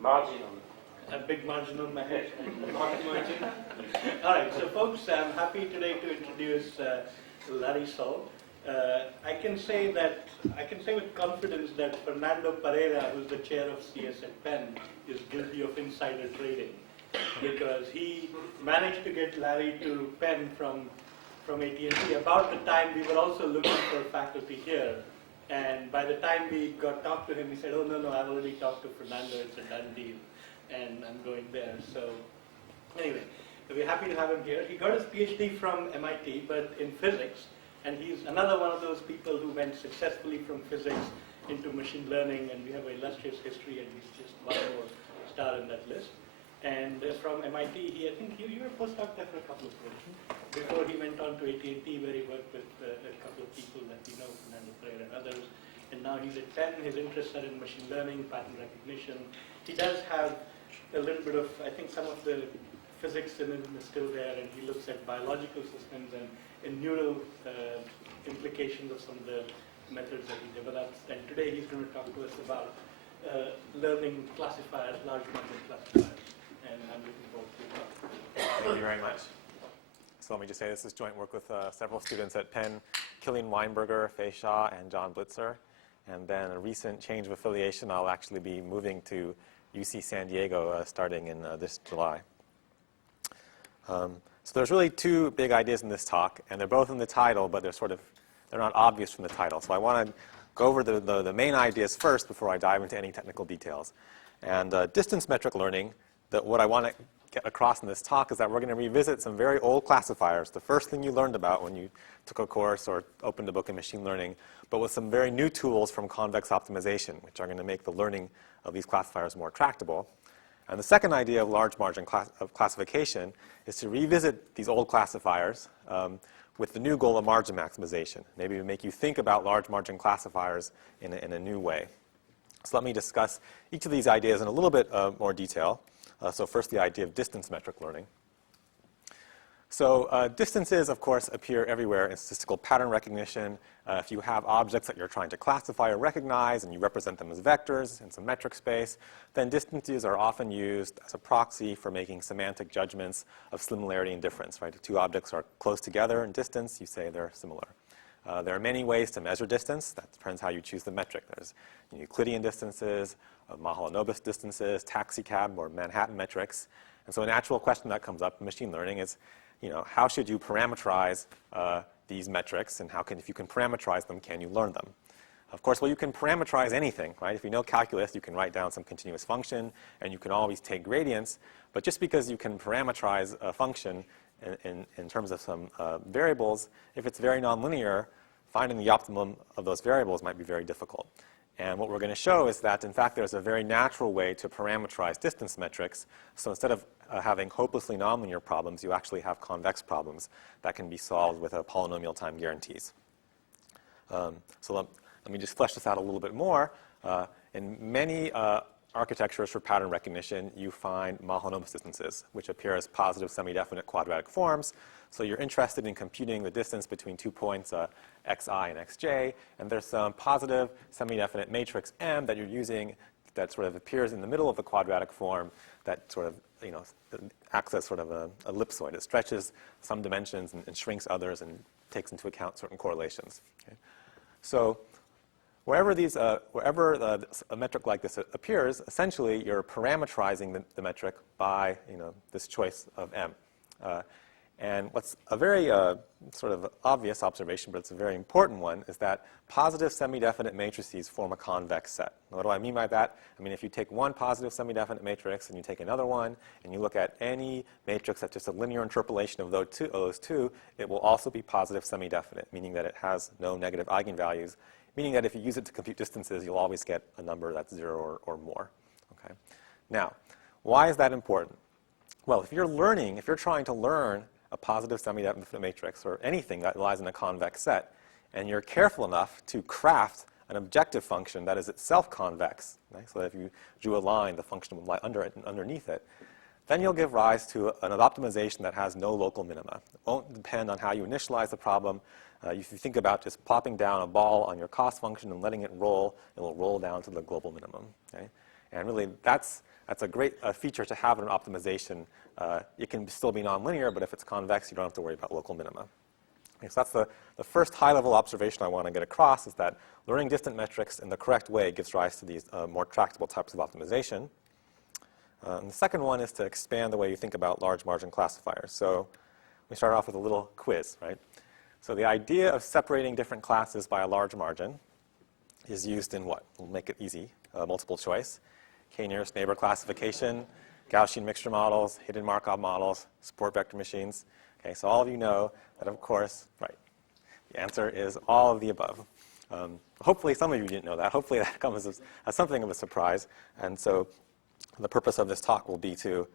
Margin on a big margin on my head. Margin. All right, so folks, I'm happy today to introduce Larry Saul. I can say with confidence that Fernando Pereira, who's the chair of CS at Penn, is guilty of insider trading, because he managed to get Larry to Penn from AT&T about the time we were also looking for faculty here. And by the time we got talked to him, he said, "Oh no, I've already talked to Fernando. It's a done deal, and I'm going there." So anyway, we're happy to have him here. He got his PhD from MIT, but in physics, and he's another one of those people who went successfully from physics into machine learning, and we have an illustrious history, and he's just one more star in that list. And from MIT, I think you were a postdoc there for a couple of years before he went on to AT&T, where he worked with a couple of people that we know, Fernando Pereira and others. And now he's at Penn. His interests are in machine learning, pattern recognition. He does have a little bit of, I think some of the physics in him is still there, and he looks at biological systems and neural implications of some of the methods that he develops. And today he's going to talk to us about learning classifiers, large language classifiers. And I'm looking forward to it. Thank you very much. So let me just say this is joint work with several students at Penn, Killian Weinberger, Fei Xia, and John Blitzer. And then a recent change of affiliation, I'll actually be moving to UC San Diego starting in this July. So there's really two big ideas in this talk, and they're both in the title, but they're not obvious from the title. So I want to go over the main ideas first before I dive into any technical details. And distance metric learning, what I want to get across in this talk is that we're going to revisit some very old classifiers, the first thing you learned about when you took a course or opened a book in machine learning, but with some very new tools from convex optimization, which are going to make the learning of these classifiers more tractable. And the second idea of large margin classification is to revisit these old classifiers with the new goal of margin maximization, maybe to make you think about large margin classifiers in a new way. So let me discuss each of these ideas in a little bit more detail. So first, the idea of distance metric learning. So distances, of course, appear everywhere in statistical pattern recognition. If you have objects that you're trying to classify or recognize and you represent them as vectors in some metric space, then distances are often used as a proxy for making semantic judgments of similarity and difference. Right? If two objects are close together in distance, you say they're similar. There are many ways to measure distance. That depends how you choose the metric. There's Euclidean distances, Mahalanobis distances, taxicab or Manhattan metrics. And so a natural question that comes up in machine learning is, how should you parameterize these metrics, and if you can parameterize them, can you learn them? Of course, well, you can parameterize anything, right? If you know calculus, you can write down some continuous function, and you can always take gradients. But just because you can parameterize a function in terms of some variables, if it's very nonlinear, finding the optimum of those variables might be very difficult. And what we're going to show is that, in fact, there's a very natural way to parameterize distance metrics. So instead of having hopelessly nonlinear problems, you actually have convex problems that can be solved with polynomial time guarantees. So let me just flesh this out a little bit more. In many architectures for pattern recognition, you find Mahalanobis distances, which appear as positive semi-definite quadratic forms. So you're interested in computing the distance between 2 points, xi and xj, and there's some positive semi-definite matrix M that you're using that sort of appears in the middle of the quadratic form that sort of, acts as sort of an ellipsoid. It stretches some dimensions and shrinks others and takes into account certain correlations. Okay? So wherever a metric like this appears, essentially you're parameterizing the metric by this choice of M. And what's a very sort of obvious observation, but it's a very important one, is that positive semi-definite matrices form a convex set. What do I mean by that? I mean, if you take one positive semi-definite matrix and you take another one, and you look at any matrix that's just a linear interpolation of those two, it will also be positive semi-definite, meaning that it has no negative eigenvalues, meaning that if you use it to compute distances, you'll always get a number that's 0 or more. Okay? Now, why is that important? Well, if you're trying to learn a positive semi-definite matrix or anything that lies in a convex set, and you're careful enough to craft an objective function that is itself convex, right? So that if you drew a line, the function would lie underneath it, then you'll give rise to an optimization that has no local minima. It won't depend on how you initialize the problem. If you think about just plopping down a ball on your cost function and letting it roll, it will roll down to the global minimum. Okay? And really, that's That's a great feature to have in an optimization. It can still be nonlinear, but if it's convex, you don't have to worry about local minima. Okay, so that's the first high-level observation I want to get across, is that learning distant metrics in the correct way gives rise to these more tractable types of optimization. And the second one is to expand the way you think about large margin classifiers. So we start off with a little quiz, right? So the idea of separating different classes by a large margin is used in what? We'll make it easy, multiple choice. K-nearest neighbor classification, Gaussian mixture models, hidden Markov models, support vector machines. Okay, so all of you know that, of course, right, the answer is all of the above. Hopefully some of you didn't know that. Hopefully that comes as something of a surprise. And so the purpose of this talk will be to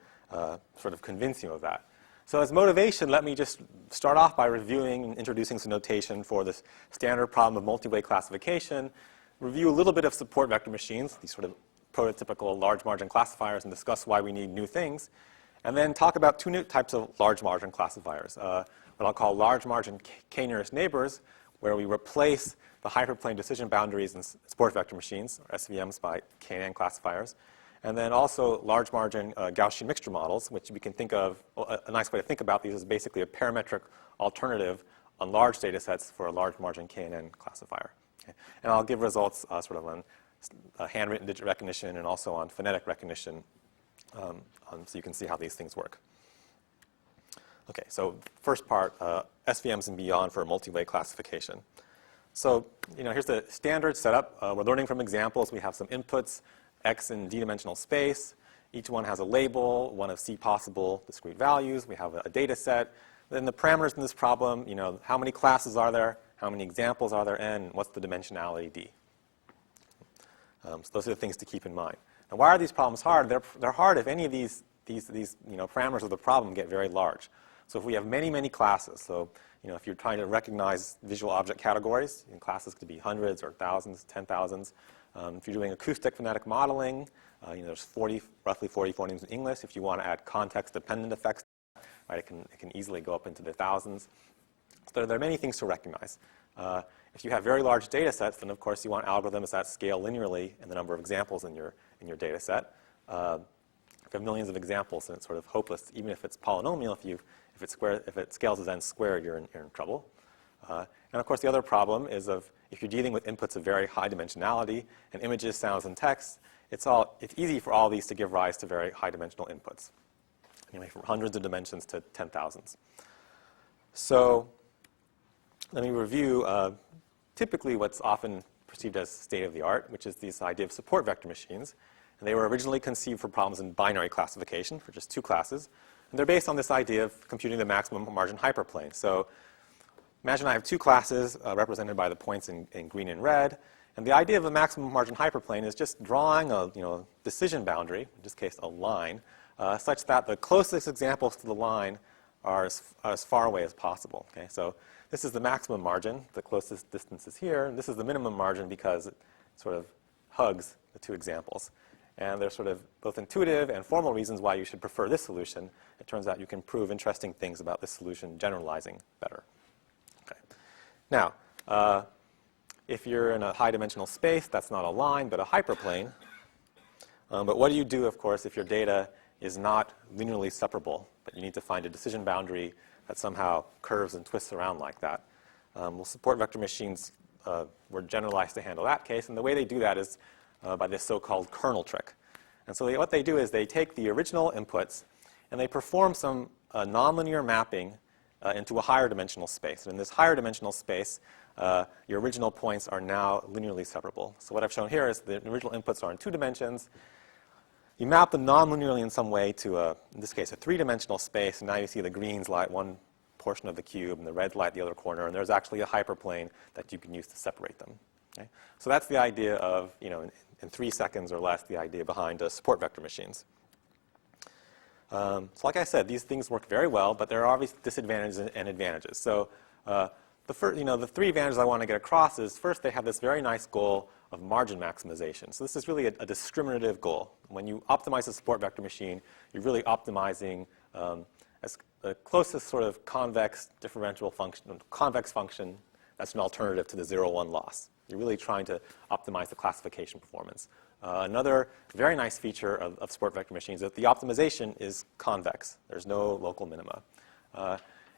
sort of convince you of that. So as motivation, let me just start off by reviewing and introducing some notation for this standard problem of multi-way classification, review a little bit of support vector machines, these sort of prototypical large margin classifiers, and discuss why we need new things, and then talk about two new types of large margin classifiers, what I'll call large margin k-nearest neighbors, where we replace the hyperplane decision boundaries in support vector machines, or SVMs, by k-n classifiers. And then also large margin Gaussian mixture models, which we can think of, a nice way to think about these is basically a parametric alternative on large data sets for a large margin KNN classifier. Okay. And I'll give results sort of on handwritten digit recognition and also on phonetic recognition, so you can see how these things work. Okay, so first part, SVMs and beyond for multi-way classification. So, here's the standard setup. We're learning from examples. We have some inputs, X in d-dimensional space. Each one has a label, one of C possible discrete values. We have a data set. Then the parameters in this problem, how many classes are there, how many examples are there n, what's the dimensionality d. So those are the things to keep in mind. Now, why are these problems hard? They're hard if any of these parameters of the problem get very large. So if we have many, many classes, so if you're trying to recognize visual object categories, classes could be hundreds or thousands, 10,000s. If you're doing acoustic phonetic modeling, there's roughly 40 phonemes in English. If you want to add context-dependent effects, right, it can easily go up into the thousands. So there are many things to recognize. If you have very large data sets, then of course you want algorithms that scale linearly in the number of examples in your data set. If you have millions of examples, then it's sort of hopeless. Even if it's polynomial, if it scales as n squared, you're in trouble. And of course, the other problem is if you're dealing with inputs of very high dimensionality and images, sounds, and text, it's easy for all these to give rise to very high dimensional inputs, from hundreds of dimensions to 10,000s. So let me review typically what's often perceived as state of the art, which is this idea of support vector machines. And they were originally conceived for problems in binary classification for just two classes. And they're based on this idea of computing the maximum margin hyperplane. So imagine I have two classes represented by the points in green and red. And the idea of a maximum margin hyperplane is just drawing a decision boundary, in this case a line, such that the closest examples to the line are as far away as possible. Okay? So this is the maximum margin. The closest distance is here. And this is the minimum margin because it sort of hugs the two examples. And there's sort of both intuitive and formal reasons why you should prefer this solution. It turns out you can prove interesting things about this solution generalizing better. Okay. Now, if you're in a high-dimensional space, that's not a line, but a hyperplane. But what do you do, of course, if your data is not linearly separable, but you need to find a decision boundary that somehow curves and twists around like that? Well, support vector machines were generalized to handle that case, and the way they do that is by this so-called kernel trick. And so what they do is they take the original inputs and they perform some nonlinear mapping into a higher dimensional space. And in this higher dimensional space, your original points are now linearly separable. So what I've shown here is the original inputs are in 2 dimensions. You map them nonlinearly in some way to, in this case, a 3-dimensional space. And now you see the greens light one portion of the cube and the reds light the other corner. And there's actually a hyperplane that you can use to separate them. Okay? So that's the idea of, in 3 seconds or less, the idea behind support vector machines. So like I said, these things work very well, but there are obvious disadvantages and advantages. So the 3 advantages I want to get across is, first, they have this very nice goal of margin maximization. So this is really a discriminative goal. When you optimize a support vector machine, you're really optimizing as the closest sort of convex differential function, convex function that's an alternative to the 0, 1 loss. You're really trying to optimize the classification performance. Another very nice feature of support vector machines is that the optimization is convex. There's no local minima.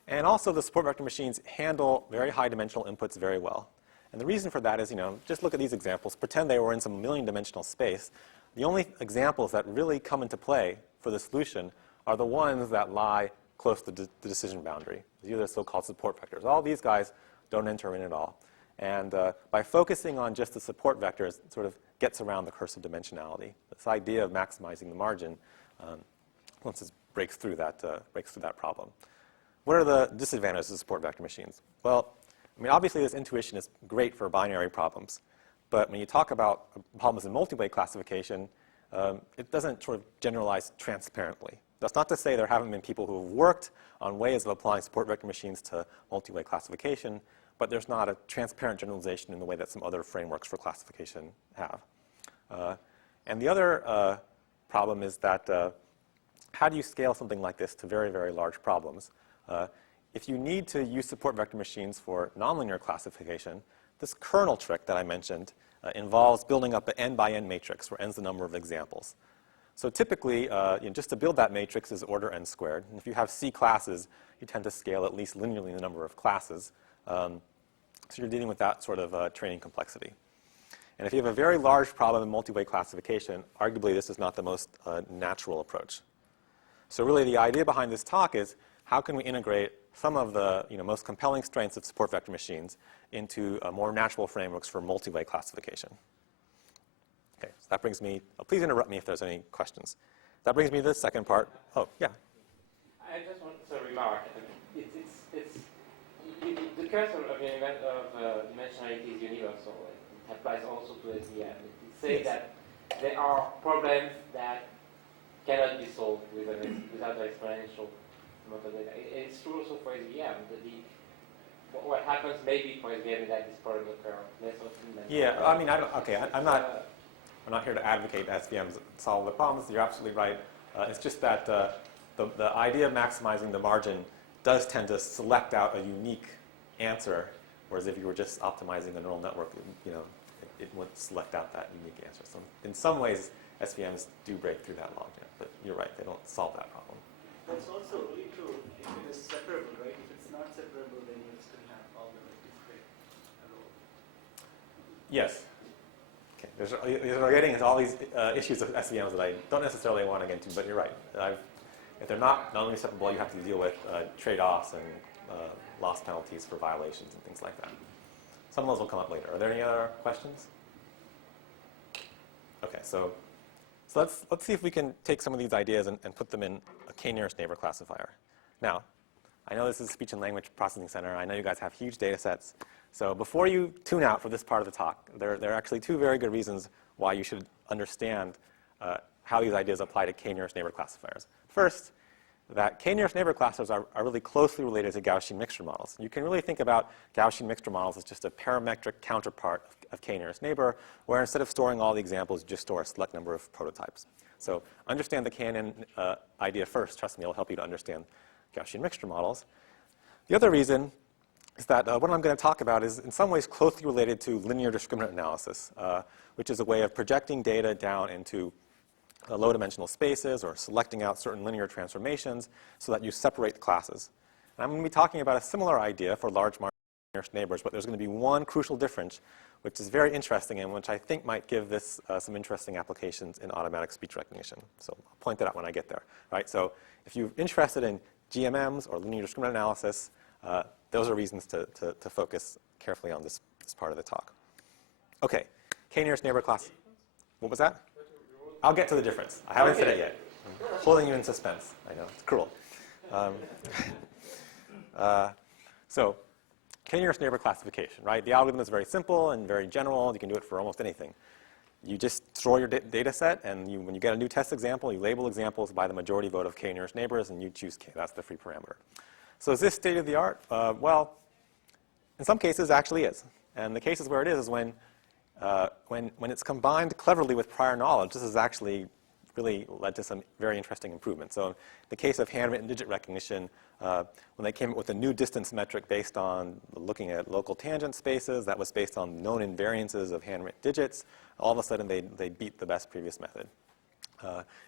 And also, the support vector machines handle very high dimensional inputs very well. And the reason for that is, just look at these examples. Pretend they were in some million-dimensional space. The only examples that really come into play for the solution are the ones that lie close to the decision boundary. These are the so-called support vectors. All these guys don't enter in at all. And by focusing on just the support vectors, it sort of gets around the curse of dimensionality. This idea of maximizing the margin once it breaks through that problem. What are the disadvantages of support vector machines? Well, I mean, obviously, this intuition is great for binary problems. But when you talk about problems in multi-way classification, it doesn't sort of generalize transparently. That's not to say there haven't been people who have worked on ways of applying support vector machines to multi-way classification, but there's not a transparent generalization in the way that some other frameworks for classification have. And the other problem is that how do you scale something like this to very, very large problems? If you need to use support vector machines for nonlinear classification, this kernel trick that I mentioned involves building up an n-by-n matrix, where n is the number of examples. So typically, just to build that matrix is order n squared. And if you have C classes, you tend to scale at least linearly the number of classes. So you're dealing with that sort of training complexity. And if you have a very large problem in multi-way classification, arguably this is not the most natural approach. So really the idea behind this talk is how can we integrate some of the most compelling strengths of support vector machines into more natural frameworks for multi-way classification. Okay, so that brings me, please interrupt me if there's any questions. That brings me to the second part. Oh, yeah. I just want to remark, the curse of dimensionality is universal. It applies also to SVM. It says that there are problems that cannot be solved without an exponential amount of data. It's true also for SVM. What happens maybe for SVM is that this problem occurs less often than I mean, I'm not here to advocate SVMs solve the problems. You're absolutely right. It's just that the idea of maximizing the margin does tend to select out a unique answer, whereas if you were just optimizing the neural network, it wouldn't select out that unique answer. So in some ways, SVMs do break through that logjam, but you're right, they don't solve that problem. That's also really true if it is separable, right? If it's not separable, then you still have all the discrete role. Yes. Okay. You're getting into all these issues of SVMs that I don't necessarily want to get into, but you're right. If they're not only separable, you have to deal with trade-offs and loss penalties for violations and things like that. Some of those will come up later. Are there any other questions? Okay, so let's see if we can take some of these ideas and put them in a k-nearest neighbor classifier. Now, I know this is Speech and Language Processing Center. I know you guys have huge data sets. So before you tune out for this part of the talk, there are actually two very good reasons why you should understand how these ideas apply to k-nearest neighbor classifiers. First, that k-nearest neighbor classifiers are really closely related to Gaussian mixture models. You can really think about Gaussian mixture models as just a parametric counterpart of k-nearest neighbor, where instead of storing all the examples, you just store a select number of prototypes. So understand the KNN idea first. Trust me, it'll help you to understand Gaussian mixture models. The other reason is that what I'm going to talk about is in some ways closely related to linear discriminant analysis, which is a way of projecting data down into low-dimensional spaces or selecting out certain linear transformations so that you separate the classes. And I'm going to be talking about a similar idea for large nearest neighbors, but there's going to be one crucial difference which is very interesting and which I think might give this some interesting applications in automatic speech recognition. So I'll point that out when I get there. Right? So if you're interested in GMMs or linear discriminant analysis, those are reasons to focus carefully on this part of the talk. Okay, k-nearest neighbor class. What was that? I'll get to the difference. I haven't said it yet. I'm holding you in suspense. I know, it's cruel. So, k-nearest neighbor classification, right? The algorithm is very simple and very general. You can do it for almost anything. You just store your data set, and when you get a new test example, you label examples by the majority vote of k-nearest neighbors, and you choose k. That's the free parameter. So is this state of the art? Well, in some cases, it actually is. And the cases where it is when it's combined cleverly with prior knowledge, this has actually really led to some very interesting improvements. So in the case of handwritten digit recognition, when they came up with a new distance metric based on looking at local tangent spaces, that was based on known invariances of handwritten digits, all of a sudden they beat the best previous method.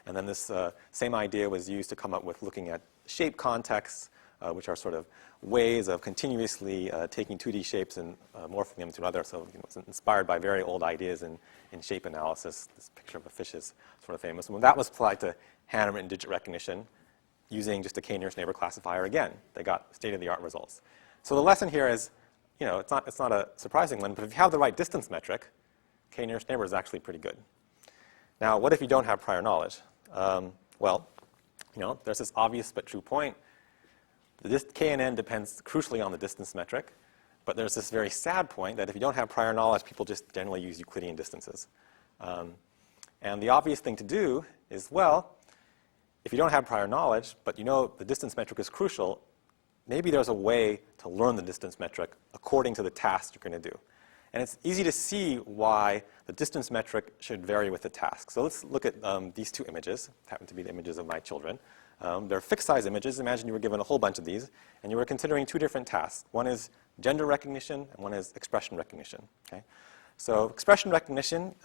And then this same idea was used to come up with looking at shape contexts, which are sort of ways of continuously taking 2D shapes and morphing them to another. So it's inspired by very old ideas in shape analysis. This picture of a fish is sort of famous. And when that was applied to handwritten digit recognition using just a k-nearest neighbor classifier, again, they got state-of-the-art results. So the lesson here is, it's not a surprising one, but if you have the right distance metric, k-nearest neighbor is actually pretty good. Now, what if you don't have prior knowledge? Well, there's this obvious but true point. The KNN depends crucially on the distance metric, but there's this very sad point that if you don't have prior knowledge, people just generally use Euclidean distances. And the obvious thing to do is, well, if you don't have prior knowledge, but the distance metric is crucial, maybe there's a way to learn the distance metric according to the task you're going to do. And it's easy to see why the distance metric should vary with the task. So let's look at these two images. Happen to be the images of my children. They're fixed-size images. Imagine you were given a whole bunch of these, and you were considering two different tasks. One is gender recognition, and one is expression recognition. Okay? So expression recognition,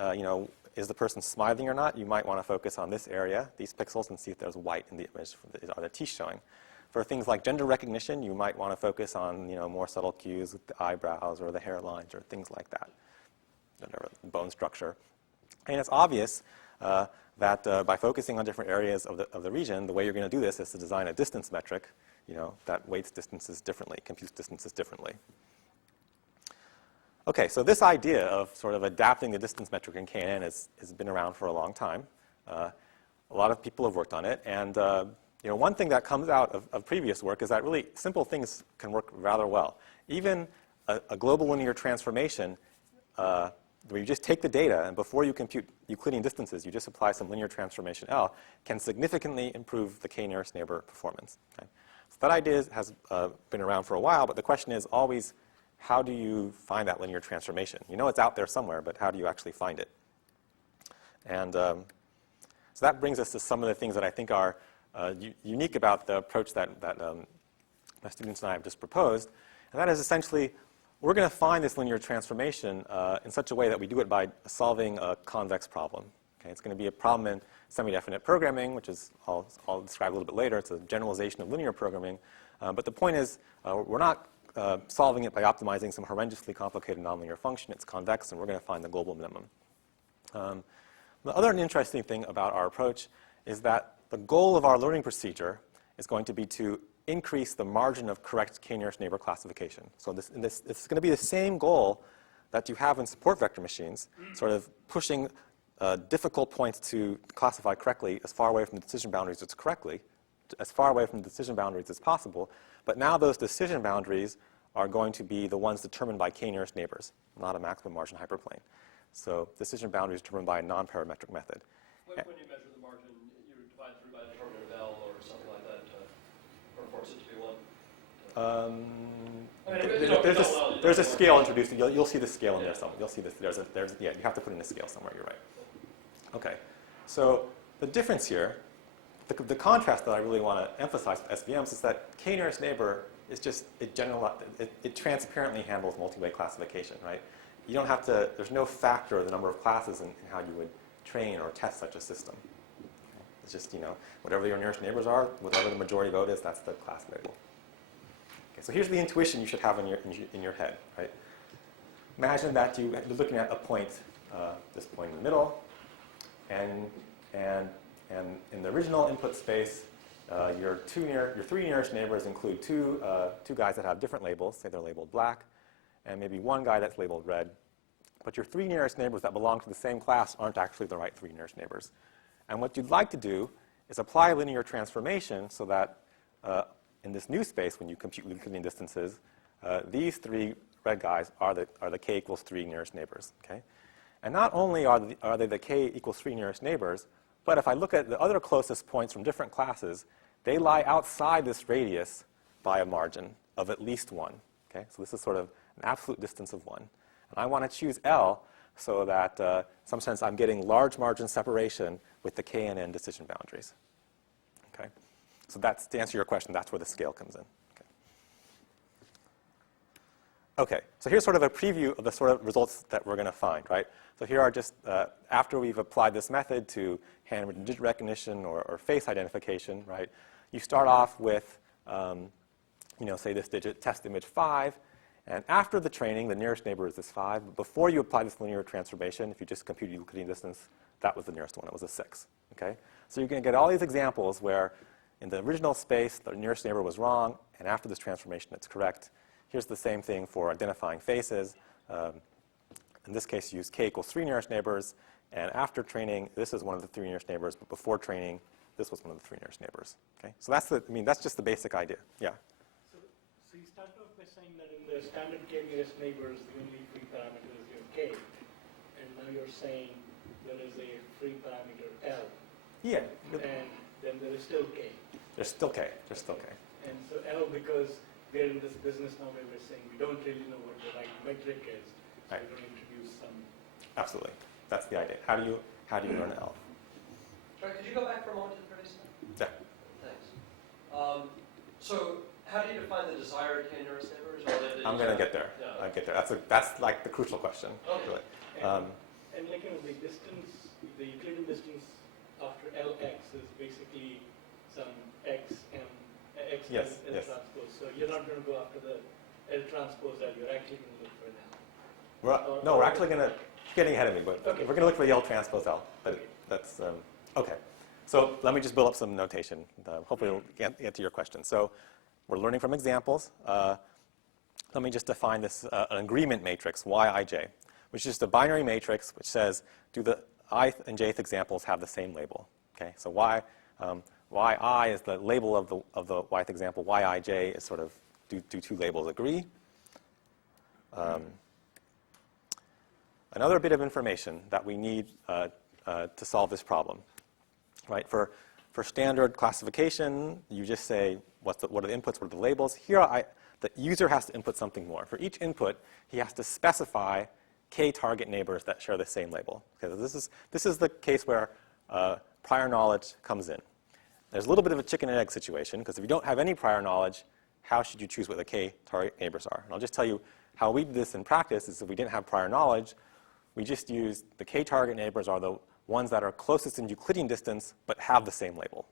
is the person smiling or not? You might want to focus on this area, these pixels, and see if there's white in the image. Are the teeth showing? For things like gender recognition, you might want to focus on more subtle cues with the eyebrows or the hairlines or things like that, whatever, bone structure. And it's obvious that by focusing on different areas of the region, the way you're going to do this is to design a distance metric, that weights distances differently, computes distances differently. Okay, so this idea of sort of adapting the distance metric in KNN has been around for a long time. A lot of people have worked on it, and one thing that comes out of previous work is that really simple things can work rather well. Even a global linear transformation, where you just take the data and before you compute Euclidean distances, you just apply some linear transformation L, can significantly improve the k-nearest neighbor performance. Okay? So that idea has been around for a while, but the question is always, how do you find that linear transformation? It's out there somewhere, but how do you actually find it? And so that brings us to some of the things that I think are unique about the approach that my students and I have just proposed. And that is essentially, we're going to find this linear transformation in such a way that we do it by solving a convex problem. Okay? It's going to be a problem in semi-definite programming, which is I'll describe a little bit later. It's a generalization of linear programming. But the point is, we're not solving it by optimizing some horrendously complicated nonlinear function. It's convex, and we're going to find the global minimum. The other interesting thing about our approach is that the goal of our learning procedure is going to be to increase the margin of correct k-nearest neighbor classification. So this is going to be the same goal that you have in support vector machines, sort of pushing difficult points to classify correctly as far away from the decision boundaries as possible. But now those decision boundaries are going to be the ones determined by k-nearest neighbors, not a maximum margin hyperplane. So decision boundaries determined by a non-parametric method. When you measure the margin, you divide through by the determinant of L or something like that to force it to be 1? There's a scale introduced. You'll see the scale in there somewhere. You'll see this. You have to put in a scale somewhere. You're right. Okay. So the difference here, the contrast that I really want to emphasize with SVMs is that k-nearest neighbor is just it transparently handles multi-way classification, right? You don't have to. There's no factor of the number of classes in how you would train or test such a system. It's just whatever your nearest neighbors are, whatever the majority vote is, that's the class label. Okay, so here's the intuition you should have in your head, right? Imagine that you're looking at a point, this point in the middle, and in the original input space, your three nearest neighbors include two guys that have different labels. Say they're labeled black, and maybe one guy that's labeled red. But your three nearest neighbors that belong to the same class aren't actually the right three nearest neighbors. And what you'd like to do is apply linear transformation so that in this new space, when you compute Euclidean distances, these three red guys are the k equals 3 nearest neighbors. Okay? And not only are they the k equals 3 nearest neighbors, but if I look at the other closest points from different classes, they lie outside this radius by a margin of at least 1. Okay? So this is sort of an absolute distance of 1. And I want to choose L so that, in some sense, I'm getting large margin separation with the KNN decision boundaries. Okay? So that's, to answer your question, that's where the scale comes in. Okay, so here's sort of a preview of the sort of results that we're going to find, right? So here are just, after we've applied this method to handwritten digit recognition or face identification, right? You start off with, say this digit, test image 5, and after the training, the nearest neighbor is this 5. But before you apply this linear transformation, if you just compute Euclidean distance, that was the nearest one. It was a 6, okay? So you're going to get all these examples where in the original space, the nearest neighbor was wrong, and after this transformation, it's correct. Here's the same thing for identifying faces. In this case, you use k equals 3 nearest neighbors, and after training, this is one of the 3 nearest neighbors, but before training, this was one of the 3 nearest neighbors. Okay, so that's just the basic idea. Yeah. So you started off by saying that in the standard k nearest neighbors, the only free parameter is your k, and now you're saying there is a free parameter L. Yeah. And then there is still k. There's still k. There's still k. And so L, because we're in this business now where we're saying we don't really know what the right metric is, so Right. we're going to introduce some. Absolutely. That's the idea. How do you learn L? Sorry, could you go back for a moment to the previous slide? Yeah. Thanks. So how do you define the desired k nearest neighbors? I'm going to get there. Yeah. I'll get there. That's like the crucial question. Okay. Really. And like the distance, the Euclidean distance after Lx is basically some x Yes, L yes. transpose. So you're not going to go after the L transpose L. You're actually going to look for an L. No, we're actually going to, getting ahead of me, but Okay. we're going to look for the L transpose L. But Okay. that's, okay. So let me just build up some notation. Hopefully it'll get to your question. So we're learning from examples. Let me just define this, an agreement matrix, Yij, which is just a binary matrix which says, do the ith and jth examples have the same label? Okay, so Yi is the label of the yth example. Yij is sort of, do two labels agree? Another bit of information that we need to solve this problem, right? For standard classification, you just say, what are the inputs, what are the labels? Here, the user has to input something more. For each input, he has to specify k target neighbors that share the same label. Okay, this is the case where prior knowledge comes in. There's a little bit of a chicken and egg situation, because if you don't have any prior knowledge, how should you choose what the k target neighbors are? And I'll just tell you how we did this in practice is if we didn't have prior knowledge, we just used the k target neighbors are the ones that are closest in Euclidean distance but have the same label,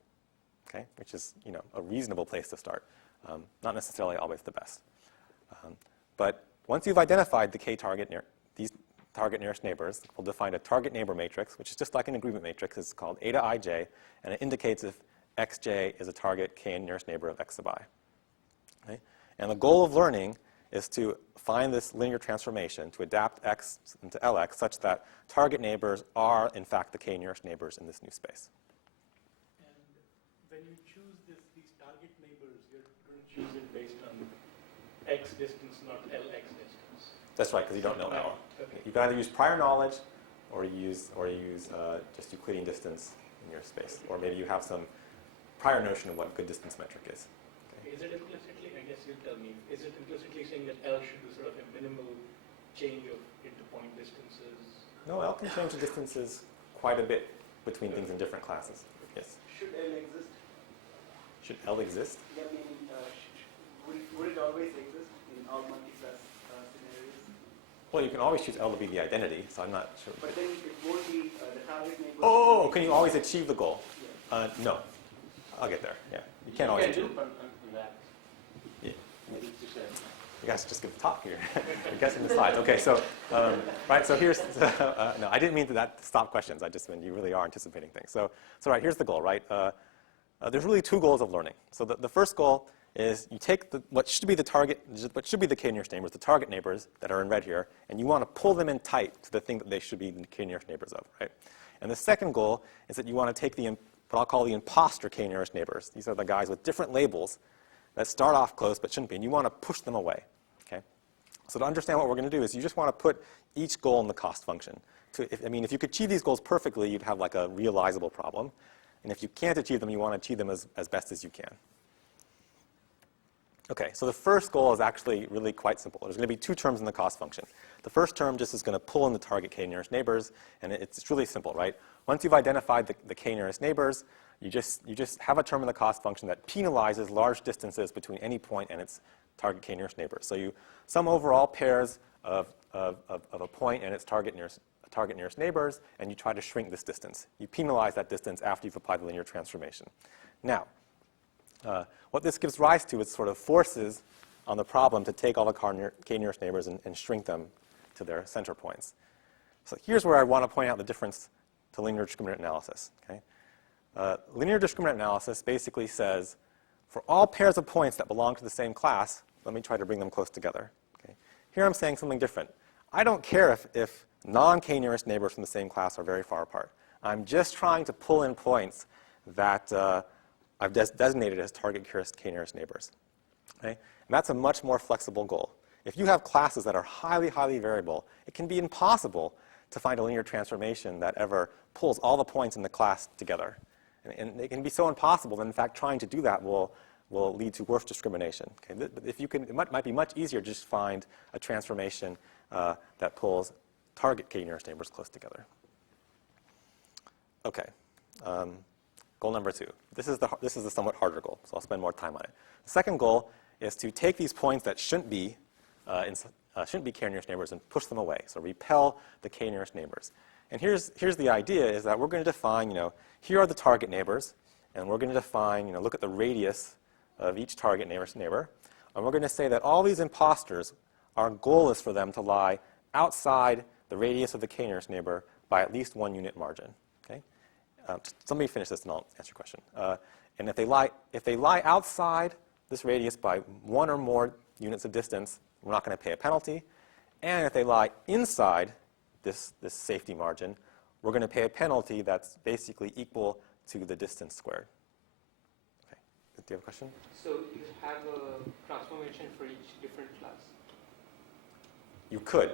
okay? Which is, a reasonable place to start. Not necessarily always the best. But once you've identified the k target these target nearest neighbors, we'll define a target neighbor matrix, which is just like an agreement matrix. It's called eta ij, and it indicates if xj is a target k nearest neighbor of x sub I. Okay? And the goal of learning is to find this linear transformation to adapt x into Lx such that target neighbors are, in fact, the k nearest neighbors in this new space. And when you choose these target neighbors, you're going to choose it based on x distance, not Lx distance. That's right, because you don't know L. Okay. You can either use prior knowledge or you use just Euclidean distance in your space. Or maybe you have some prior notion of what good distance metric is. Is it implicitly, I guess you'll tell me, is it implicitly saying that L should be sort of a minimal change of interpoint distances? No, L can change the distances quite a bit between things in different classes. Yes. Should L exist? Should L exist? Yeah, I mean, would it always exist in all multi-class scenarios? Well, you can always choose L to be the identity, so I'm not sure. But then it won't be the target neighbor. Oh, can you always achieve the goal? Yeah. No. I'll get there. Yeah. You can't always achieve. on that. Yeah. Maybe to say. You guys just give the talk here. You're guessing the slides. Okay, so, right, so here's, no, I didn't mean that to stop questions. I just meant you really are anticipating things. So right, here's the goal, right? There's really two goals of learning. So the first goal is you take what should be the k nearest neighbors, the target neighbors that are in red here, and you want to pull them in tight to the thing that they should be the k nearest neighbors of, right? And the second goal is that you want to take what I'll call the imposter k nearest neighbors. These are the guys with different labels that start off close but shouldn't be, and you want to push them away, okay? So to understand what we're going to do is you just want to put each goal in the cost function. If you could achieve these goals perfectly, you'd have like a realizable problem. And if you can't achieve them, you want to achieve them as best as you can. Okay, so the first goal is actually really quite simple. There's going to be two terms in the cost function. The first term just is going to pull in the target k nearest neighbors, and it's really simple, right? Once you've identified the k nearest neighbors, you just have a term in the cost function that penalizes large distances between any point and its target k-nearest neighbor. So you sum over all pairs of a point and its target nearest neighbors, and you try to shrink this distance. You penalize that distance after you've applied the linear transformation. Now, what this gives rise to is sort of forces on the problem to take all the k-nearest neighbors and shrink them to their center points. So here's where I want to point out the difference to linear discriminant analysis. Okay? Linear discriminant analysis basically says, for all pairs of points that belong to the same class, let me try to bring them close together. Okay? Here I'm saying something different. I don't care if non-k-nearest neighbors from the same class are very far apart. I'm just trying to pull in points that I've designated as target k-nearest neighbors. Okay? And that's a much more flexible goal. If you have classes that are highly, highly variable, it can be impossible to find a linear transformation that ever pulls all the points in the class together. And it can be so impossible that, in fact, trying to do that will lead to worse discrimination. Okay? But if you can, it might be much easier to just find a transformation that pulls target k-nearest neighbors close together. Okay. Goal number 2. This is the somewhat harder goal, so I'll spend more time on it. The second goal is to take these points that shouldn't be k-nearest neighbors and push them away, so repel the k-nearest neighbors. And here's the idea, is that we're going to define, here are the target neighbors, and we're going to define, look at the radius of each target nearest neighbor, and we're going to say that all these imposters, our goal is for them to lie outside the radius of the k-nearest neighbor by at least 1 unit margin. Okay? So let me finish this and I'll answer your question. And if they lie outside this radius by 1 or more units of distance, we're not going to pay a penalty. And if they lie inside this safety margin, we're going to pay a penalty that's basically equal to the distance squared. Okay. Do you have a question? So you have a transformation for each different class? You could,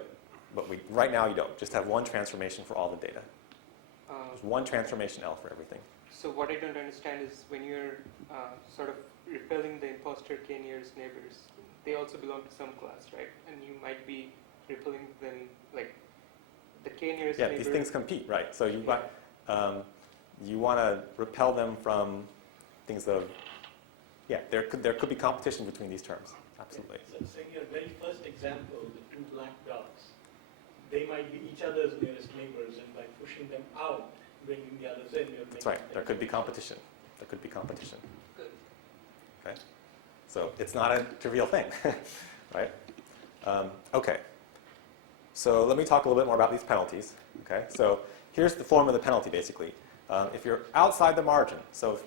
but right now you don't. Just have one transformation for all the data. There's one transformation L for everything. So what I don't understand is when you're sort of repelling the imposter k-nearest neighbors, they also belong to some class, right? And you might be repelling them, like the k-nearest neighbor. Yeah, these things compete, right? So you want to repel them from things of, yeah, there could be competition between these terms. Absolutely. So in your very first example, the 2 black dots, they might be each other's nearest neighbors, and by pushing them out, bringing the others in, you're That's right. There could be competition. There could be competition. Good. Okay. So it's not a trivial thing, right? Okay. So let me talk a little bit more about these penalties. Okay. So here's the form of the penalty, basically. If you're outside the margin, so if,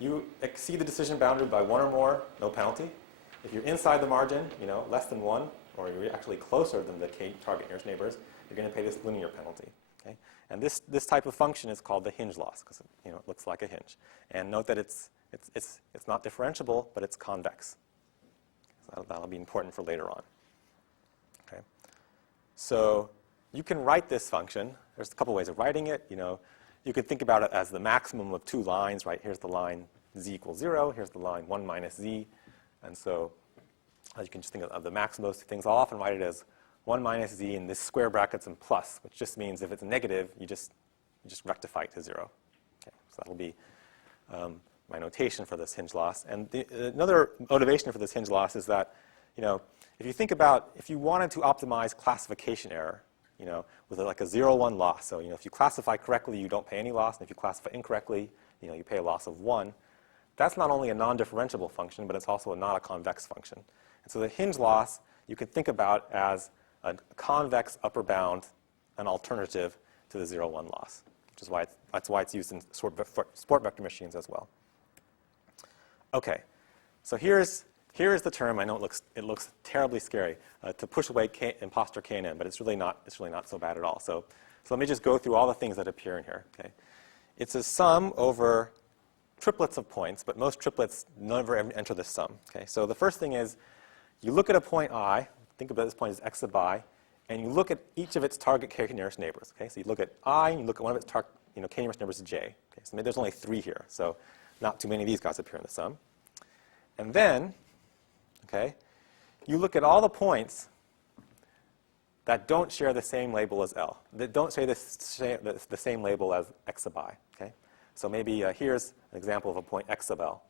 you exceed the decision boundary by 1 or more, no penalty. If you're inside the margin, less than 1, or you're actually closer than the target nearest neighbors, you're going to pay this linear penalty. Okay? And this type of function is called the hinge loss, because it looks like a hinge. And note that it's not differentiable, but it's convex. So that'll be important for later on. Okay? So you can write this function. There's a couple ways of writing it. You could think about it as the maximum of 2 lines, right? Here's the line z equals 0. Here's the line 1 minus z. And so you can just think of the maximum of those 2 things. I'll often write it as 1 minus z in this square brackets and plus, which just means if it's negative, you just rectify it to 0. Okay, so that'll be my notation for this hinge loss. And another motivation for this hinge loss is that, if you think about, if you wanted to optimize classification error, with like a 0-1 loss. So, if you classify correctly, you don't pay any loss. And if you classify incorrectly, you pay a loss of 1. That's not only a non-differentiable function, but it's also not a convex function. And so the hinge loss, you could think about as a convex upper bound, an alternative to the 0-1 loss, which is that's why it's used in sport vector machines as well. Okay, so here's the term. I know it looks terribly scary to push away imposter KNN, but it's really not so bad at all. So let me just go through all the things that appear in here. Okay, it's a sum over triplets of points, but most triplets never enter this sum. Okay, so the first thing is you look at a point I. Think about this point as x sub I, and you look at each of its target k nearest neighbors. Okay, so you look at I, and you look at one of its k nearest neighbors, j. Okay, so maybe there's only 3 here, so not too many of these guys appear in the sum. And then, okay, you look at all the points that don't share the same label as L, that don't share the same label as x sub I. Okay, So maybe here's an example of a point x sub L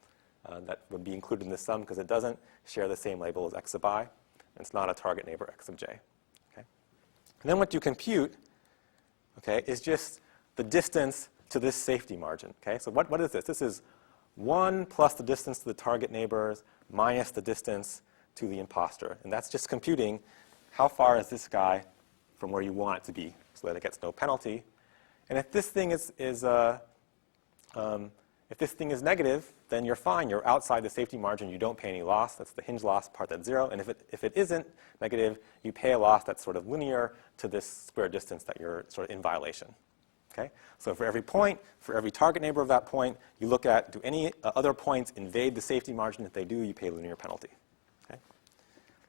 that would be included in this sum because it doesn't share the same label as x sub I. And it's not a target neighbor x sub j. Okay? And then what you compute, okay, is just the distance to this safety margin. Okay? So what is this? This is 1 plus the distance to the target neighbors minus the distance to the imposter. And that's just computing how far is this guy from where you want it to be so that it gets no penalty. And if this thing is negative, then you're fine. You're outside the safety margin. You don't pay any loss. That's the hinge loss part that's 0. And if it isn't negative, you pay a loss that's sort of linear to this square distance that you're sort of in violation. Okay? So for every point, for every target neighbor of that point, you look at, do any other points invade the safety margin? If they do, you pay a linear penalty. Okay?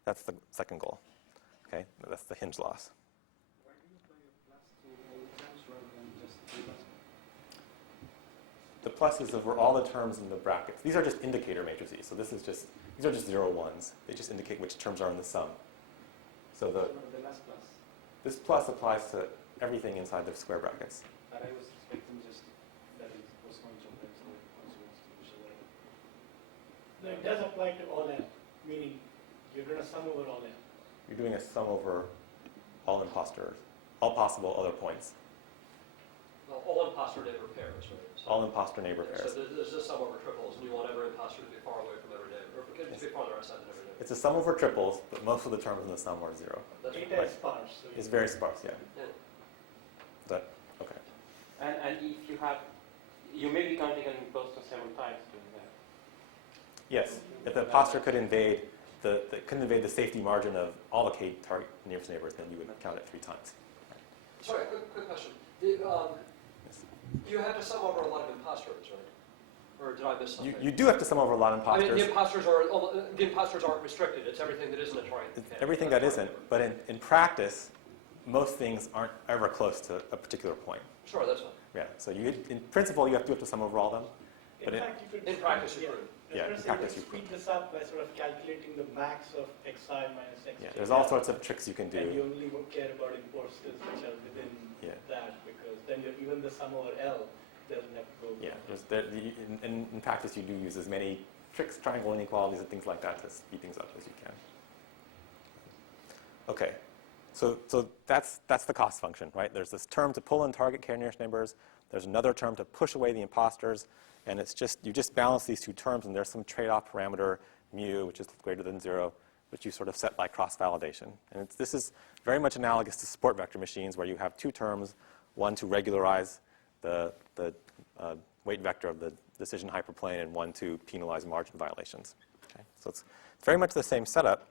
That's the second goal. Okay? That's the hinge loss. Why do you apply a plus to all the terms rather than just the plus? The plus is over all the terms in the brackets. These are just indicator matrices. So these are just 0, 1s. They just indicate which terms are in the sum. So The last plus. this plus applies to everything inside the square brackets. But I was expecting just that it was going to be so No, it does apply to all n, meaning you're going to sum over all n. You're doing a sum over all imposters, all possible other points. Well, all imposter neighbor pairs, right? So, All imposter neighbor so pairs. there's a sum over triples, and you want every imposter to be far away from every neighbor, or to be farther outside than every neighbor. It's a sum over triples, but most of the terms in the sum are 0. That's right. Eta is sparse. So It's very sparse, yeah. Yeah. That, okay. And if you have, you may be counting an imposter several times doing that. Yes, if the imposter could invade the safety margin of all the k target nearest neighbors, then you would count it 3 times. Sorry, quick question. Yes. You have to sum over a lot of imposters, right? Or did I miss something? You do have to sum over a lot of I mean, imposters. the imposters aren't restricted. It's everything that isn't a target. It's everything that isn't, but in practice, most things aren't ever close to a particular point. Sure, that's fine. Yeah, so in principle, you have to sum over all of them. But in fact, you could In practice, you yeah. could. Yeah, in You practice could you speed this up by sort of calculating the max of xi minus xj. Yeah, there's all sorts of tricks you can And you do. only would care about imposters which are within Yeah. that, because then even the sum over L doesn't have to go. Yeah, in practice, you do use as many tricks, triangle inequalities, and things like that to speed things up as you can. Okay, so that's the cost function, right? There's this term to pull in target k nearest neighbors. There's another term to push away the imposters, and you just balance these 2 terms, and there's some trade-off parameter mu, which is greater than 0, which you sort of set by cross-validation. And this is very much analogous to support vector machines, where you have 2 terms, one to regularize the weight vector of the decision hyperplane, and one to penalize margin violations. Okay? So it's very much the same setup,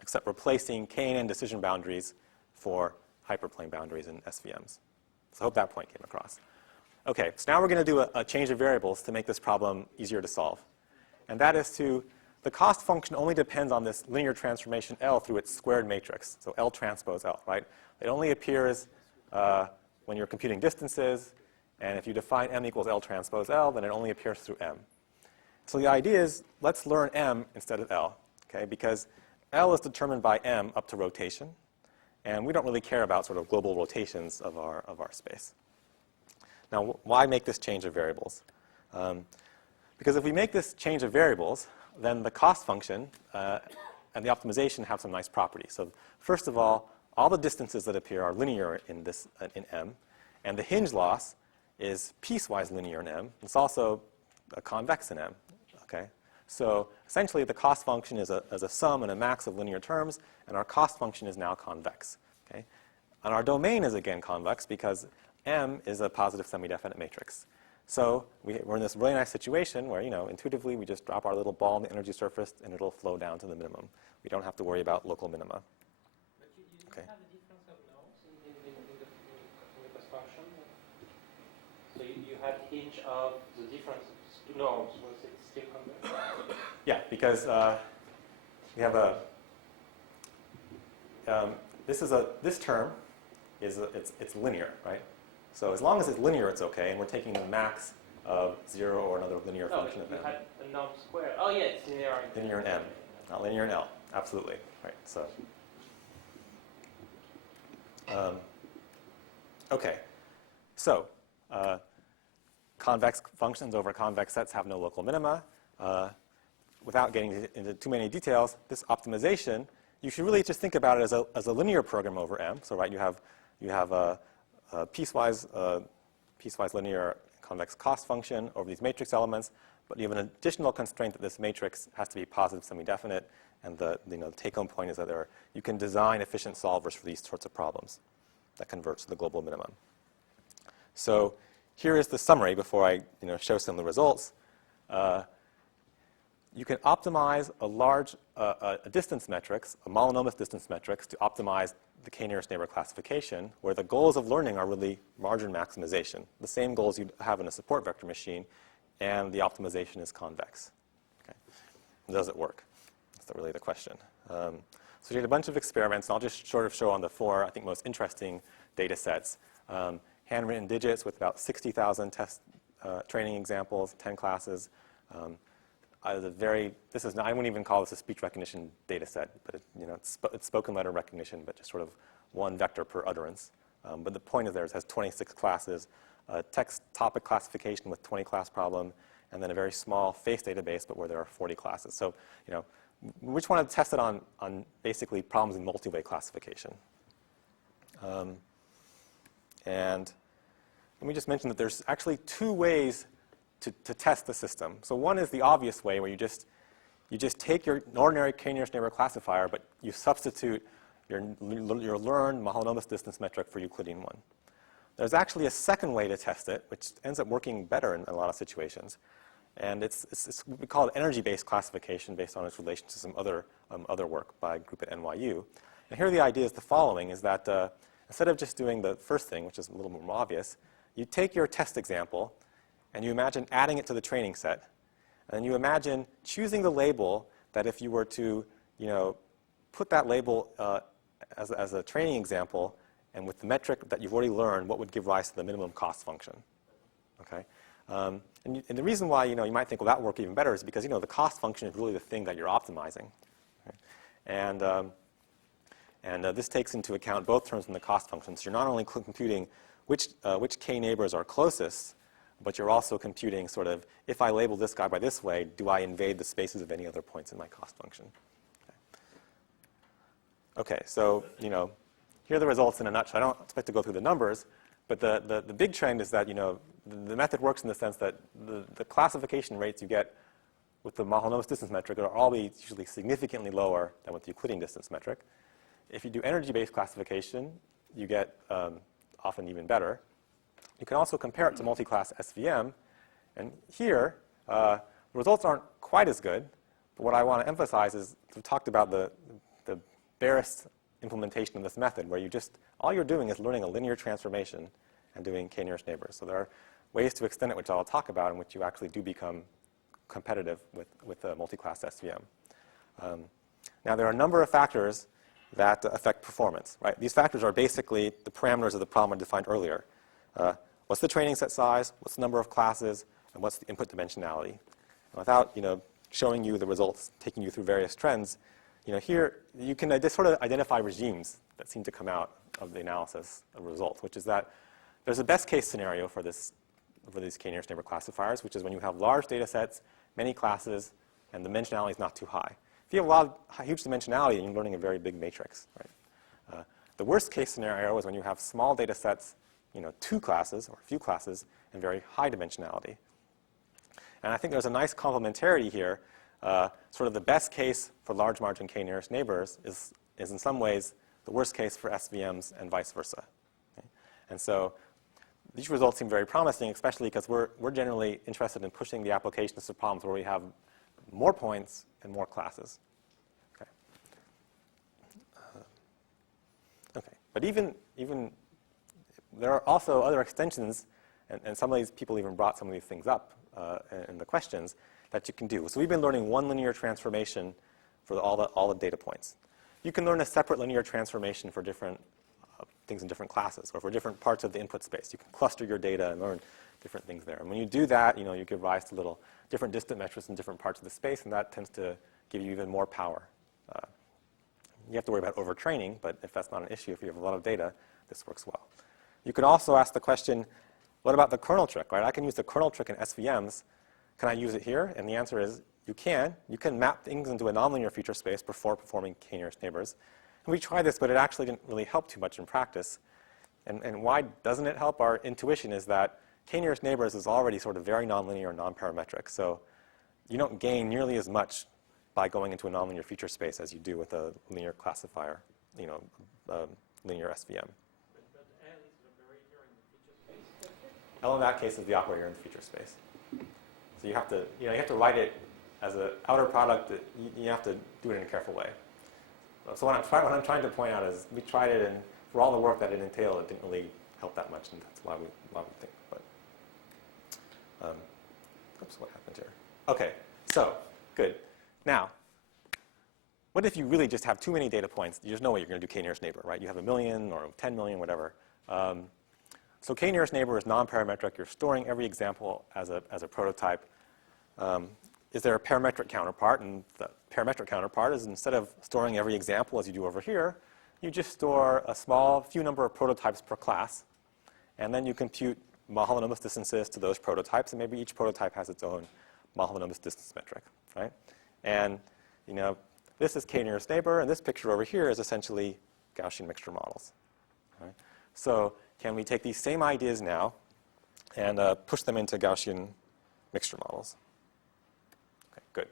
except replacing k and n decision boundaries for hyperplane boundaries in SVMs. So I hope that point came across. Okay, so now we're going to do a change of variables to make this problem easier to solve. And that is the cost function only depends on this linear transformation L through its squared matrix. So L transpose L, right? It only appears when you're computing distances. And if you define M equals L transpose L, then it only appears through M. So the idea is, let's learn M instead of L, okay? Because L is determined by M up to rotation. And we don't really care about sort of global rotations of our space. Now, why make this change of variables? Because if we make this change of variables, then the cost function and the optimization have some nice properties. So first of all the distances that appear are linear in M. And the hinge loss is piecewise linear in M. It's also convex in M. Okay? So essentially, the cost function is a sum and a max of linear terms, and our cost function is now convex. Okay? And our domain is again convex because M is a positive semi-definite matrix. So we're in this really nice situation where, intuitively we just drop our little ball on the energy surface and it'll flow down to the minimum. We don't have to worry about local minima. But you don't have the difference of norms in the cost function? So you had hinge of the difference of norms. Was it still convex? Yeah, because we have this term it's linear, right? So as long as it's linear, it's okay, and we're taking the max of 0 or another linear function of you M. had a norm square. Oh, yeah, it's linear. Linear in M, not linear in L. Absolutely, right? So, okay. So convex functions over convex sets have no local minima. Without getting into too many details, this optimization, you should really just think about it as a linear program over M. So, right, you have a piecewise linear convex cost function over these matrix elements, but you have an additional constraint that this matrix has to be positive semi-definite, and the take-home point is that you can design efficient solvers for these sorts of problems that converge to the global minimum. So here is the summary before I show some of the results. You can optimize a distance matrix, a mononomous distance matrix, to optimize the k-nearest neighbor classification, where the goals of learning are really margin maximization, the same goals you'd have in a support vector machine, and the optimization is convex. Okay. Does it work? That's really the question. So we did a bunch of experiments, and I'll just sort of show on the four, I think, most interesting data sets. Handwritten digits with about 60,000 test training examples, 10 classes. I wouldn't even call this a speech recognition data set, but it's spoken letter recognition, but just sort of one vector per utterance. But the point is it has 26 classes, text topic classification with 20 class problem, and then a very small face database, but where there are 40 classes. So, we just want to test it on basically problems in multi-way classification. And let me just mention that there's actually two ways to test the system. So one is the obvious way, where you just take your ordinary k-nearest neighbor classifier, but you substitute your learned mononomous distance metric for Euclidean one. There's actually a second way to test it, which ends up working better in a lot of situations. And we call it energy-based classification based on its relation to some other work by a group at NYU. And here the idea is the following, is that instead of just doing the first thing, which is a little more obvious, you take your test example and you imagine adding it to the training set. And you imagine choosing the label that if you were to, put that label as a training example, and with the metric that you've already learned, what would give rise to the minimum cost function. Okay? And the reason why, you might think, well, that would work even better is because, the cost function is really the thing that you're optimizing. Okay? And this takes into account both terms in the cost function. So you're not only computing which k neighbors are closest, but you're also computing sort of, if I label this guy by this way, do I invade the spaces of any other points in my cost function? Okay, so, here are the results in a nutshell. I don't expect to go through the numbers, but the big trend is that, the method works in the sense that the classification rates you get with the mononomous distance metric are always usually significantly lower than with the Euclidean distance metric. If you do energy-based classification, you get often even better. You can also compare it to multi-class SVM, and here the results aren't quite as good, but what I want to emphasize is we've talked about the barest implementation of this method, where all you're doing is learning a linear transformation and doing k-nearest neighbors. So there are ways to extend it, which I'll talk about, in which you actually do become competitive with the multi-class SVM. Now, there are a number of factors that affect performance, right? These factors are basically the parameters of the problem I defined earlier. What's the training set size, what's the number of classes, and what's the input dimensionality? And without showing you the results, taking you through various trends, here you can sort of identify regimes that seem to come out of the analysis of results, which is that there's a best case scenario for these k-nearest neighbor classifiers, which is when you have large data sets, many classes, and the dimensionality is not too high. If you have huge dimensionality, then you're learning a very big matrix, right? The worst case scenario is when you have small data sets, 2 classes or a few classes, and very high dimensionality. And I think there's a nice complementarity here. Sort of the best case for large margin k-nearest neighbors is in some ways the worst case for SVMs and vice versa. Okay? And so these results seem very promising, especially because we're generally interested in pushing the applications to problems where we have more points and more classes. Okay. Okay. But even there are also other extensions, and some of these people even brought some of these things up in the questions, that you can do. So we've been learning one linear transformation for all the data points. You can learn a separate linear transformation for different things in different classes, or for different parts of the input space. You can cluster your data and learn different things there. And when you do that, you give rise to little different distant metrics in different parts of the space, and that tends to give you even more power. You have to worry about overtraining, but if that's not an issue, if you have a lot of data, this works well. You could also ask the question, what about the kernel trick, right? I can use the kernel trick in SVMs. Can I use it here? And the answer is you can. You can map things into a nonlinear feature space before performing k-nearest neighbors. And we tried this, but it actually didn't really help too much in practice. And why doesn't it help? Our intuition is that k-nearest neighbors is already sort of very nonlinear and non-parametric. So you don't gain nearly as much by going into a nonlinear feature space as you do with a linear classifier, linear SVM. L in that case is the operator in the feature space. So you have to write it as an outer product. That you have to do it in a careful way. So what I'm trying to point out is we tried it, and for all the work that it entailed, it didn't really help that much, and that's why we think. But oops, what happened here? Okay, so good. Now, what if you really just have too many data points? There's no way you're going to do k-nearest neighbor, right? You have 1 million or 10 million, whatever. So k-nearest neighbor is non-parametric. You're storing every example as a prototype. Is there a parametric counterpart? And the parametric counterpart is instead of storing every example as you do over here, you just store a few number of prototypes per class, and then you compute Mahalanobis distances to those prototypes, and maybe each prototype has its own Mahalanobis distance metric, right? And this is k-nearest neighbor, and this picture over here is essentially Gaussian mixture models. Right? So can we take these same ideas now and push them into Gaussian mixture models? Okay, good.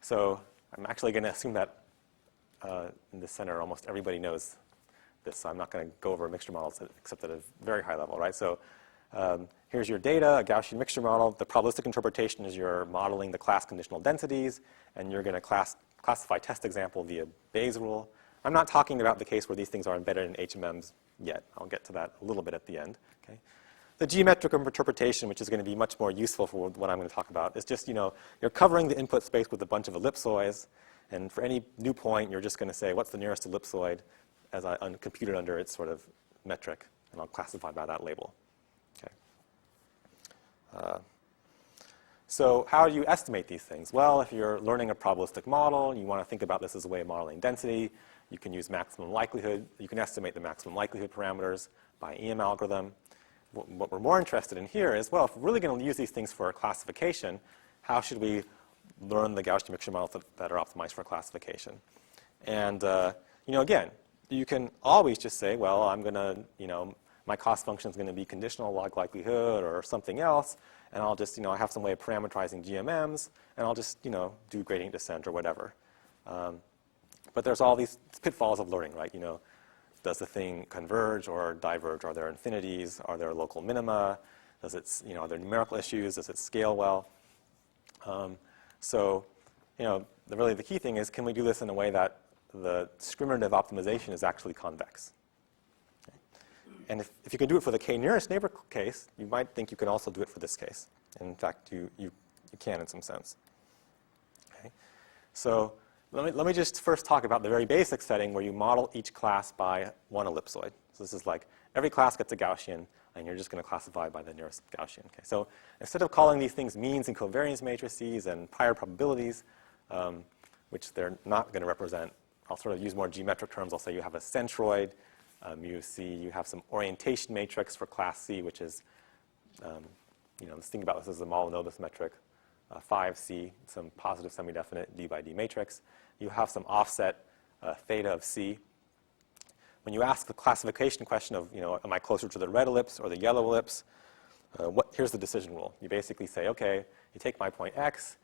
So I'm actually going to assume that in the center almost everybody knows this, so I'm not going to go over mixture models except at a very high level, right? So here's your data, a Gaussian mixture model. The probabilistic interpretation is you're modeling the class conditional densities, and you're going to classify test example via Bayes rule. I'm not talking about the case where these things are embedded in HMMs yet. I'll get to that a little bit at the end. Okay? The geometric interpretation, which is going to be much more useful for what I'm going to talk about, is just, you're covering the input space with a bunch of ellipsoids, and for any new point, you're just going to say, what's the nearest ellipsoid as I compute it under its sort of metric, and I'll classify by that label. Okay. So how do you estimate these things? Well, if you're learning a probabilistic model, you want to think about this as a way of modeling density. You can use maximum likelihood. You can estimate the maximum likelihood parameters by EM algorithm. What we're more interested in here is, well, if we're really going to use these things for classification, how should we learn the Gaussian mixture models that are optimized for classification? And, again, you can always just say, well, I'm going to, my cost function is going to be conditional log likelihood or something else, and I'll just, I have some way of parameterizing GMMs, and I'll just, do gradient descent or whatever. But there's all these pitfalls of learning, right? Does the thing converge or diverge? Are there infinities? Are there local minima? Does it, are there numerical issues? Does it scale well? So, really the key thing is, can we do this in a way that the discriminative optimization is actually convex? Okay. And if you can do it for the k-nearest neighbor case, you might think you can also do it for this case. And in fact, you can in some sense. Okay. So let me just first talk about the very basic setting where you model each class by one ellipsoid. So this is like every class gets a Gaussian, and you're just going to classify by the nearest Gaussian. Okay. So instead of calling these things means and covariance matrices and prior probabilities, which they're not going to represent, I'll sort of use more geometric terms. I'll say you have a centroid, mu C. You have some orientation matrix for class C, which is, let's think about this as a Mahalanobis metric. 5C, some positive semi-definite D by D matrix. You have some offset theta of C. When you ask the classification question of, am I closer to the red ellipse or the yellow ellipse, here's the decision rule. You basically say, okay, you take my point X,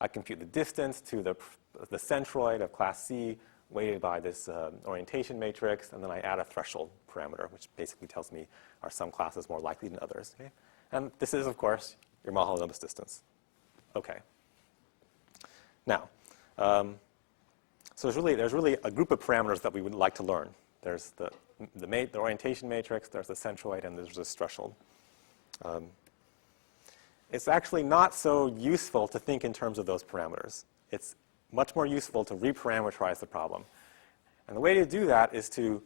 I compute the distance to the centroid of class C weighted by this orientation matrix, and then I add a threshold parameter, which basically tells me are some classes more likely than others. Okay? And this is, of course, your Mahalanobis distance. Okay. Now, so there's really a group of parameters that we would like to learn. There's the orientation matrix, there's the centroid, and there's this threshold. It's actually not so useful to think in terms of those parameters. It's much more useful to reparameterize the problem. And the way to do that is to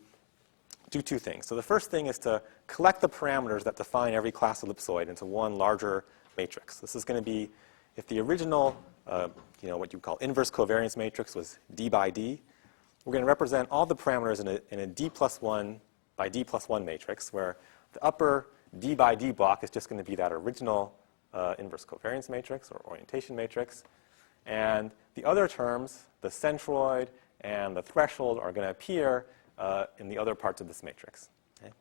do two things. So the first thing is to collect the parameters that define every class ellipsoid into one larger matrix. This is going to be, if the original, what you call inverse covariance matrix was D by D, we're going to represent all the parameters in a D plus 1 by D plus 1 matrix, where the upper d by d block is just going to be that original inverse covariance matrix or orientation matrix. And the other terms, the centroid and the threshold, are going to appear in the other parts of this matrix. Okay?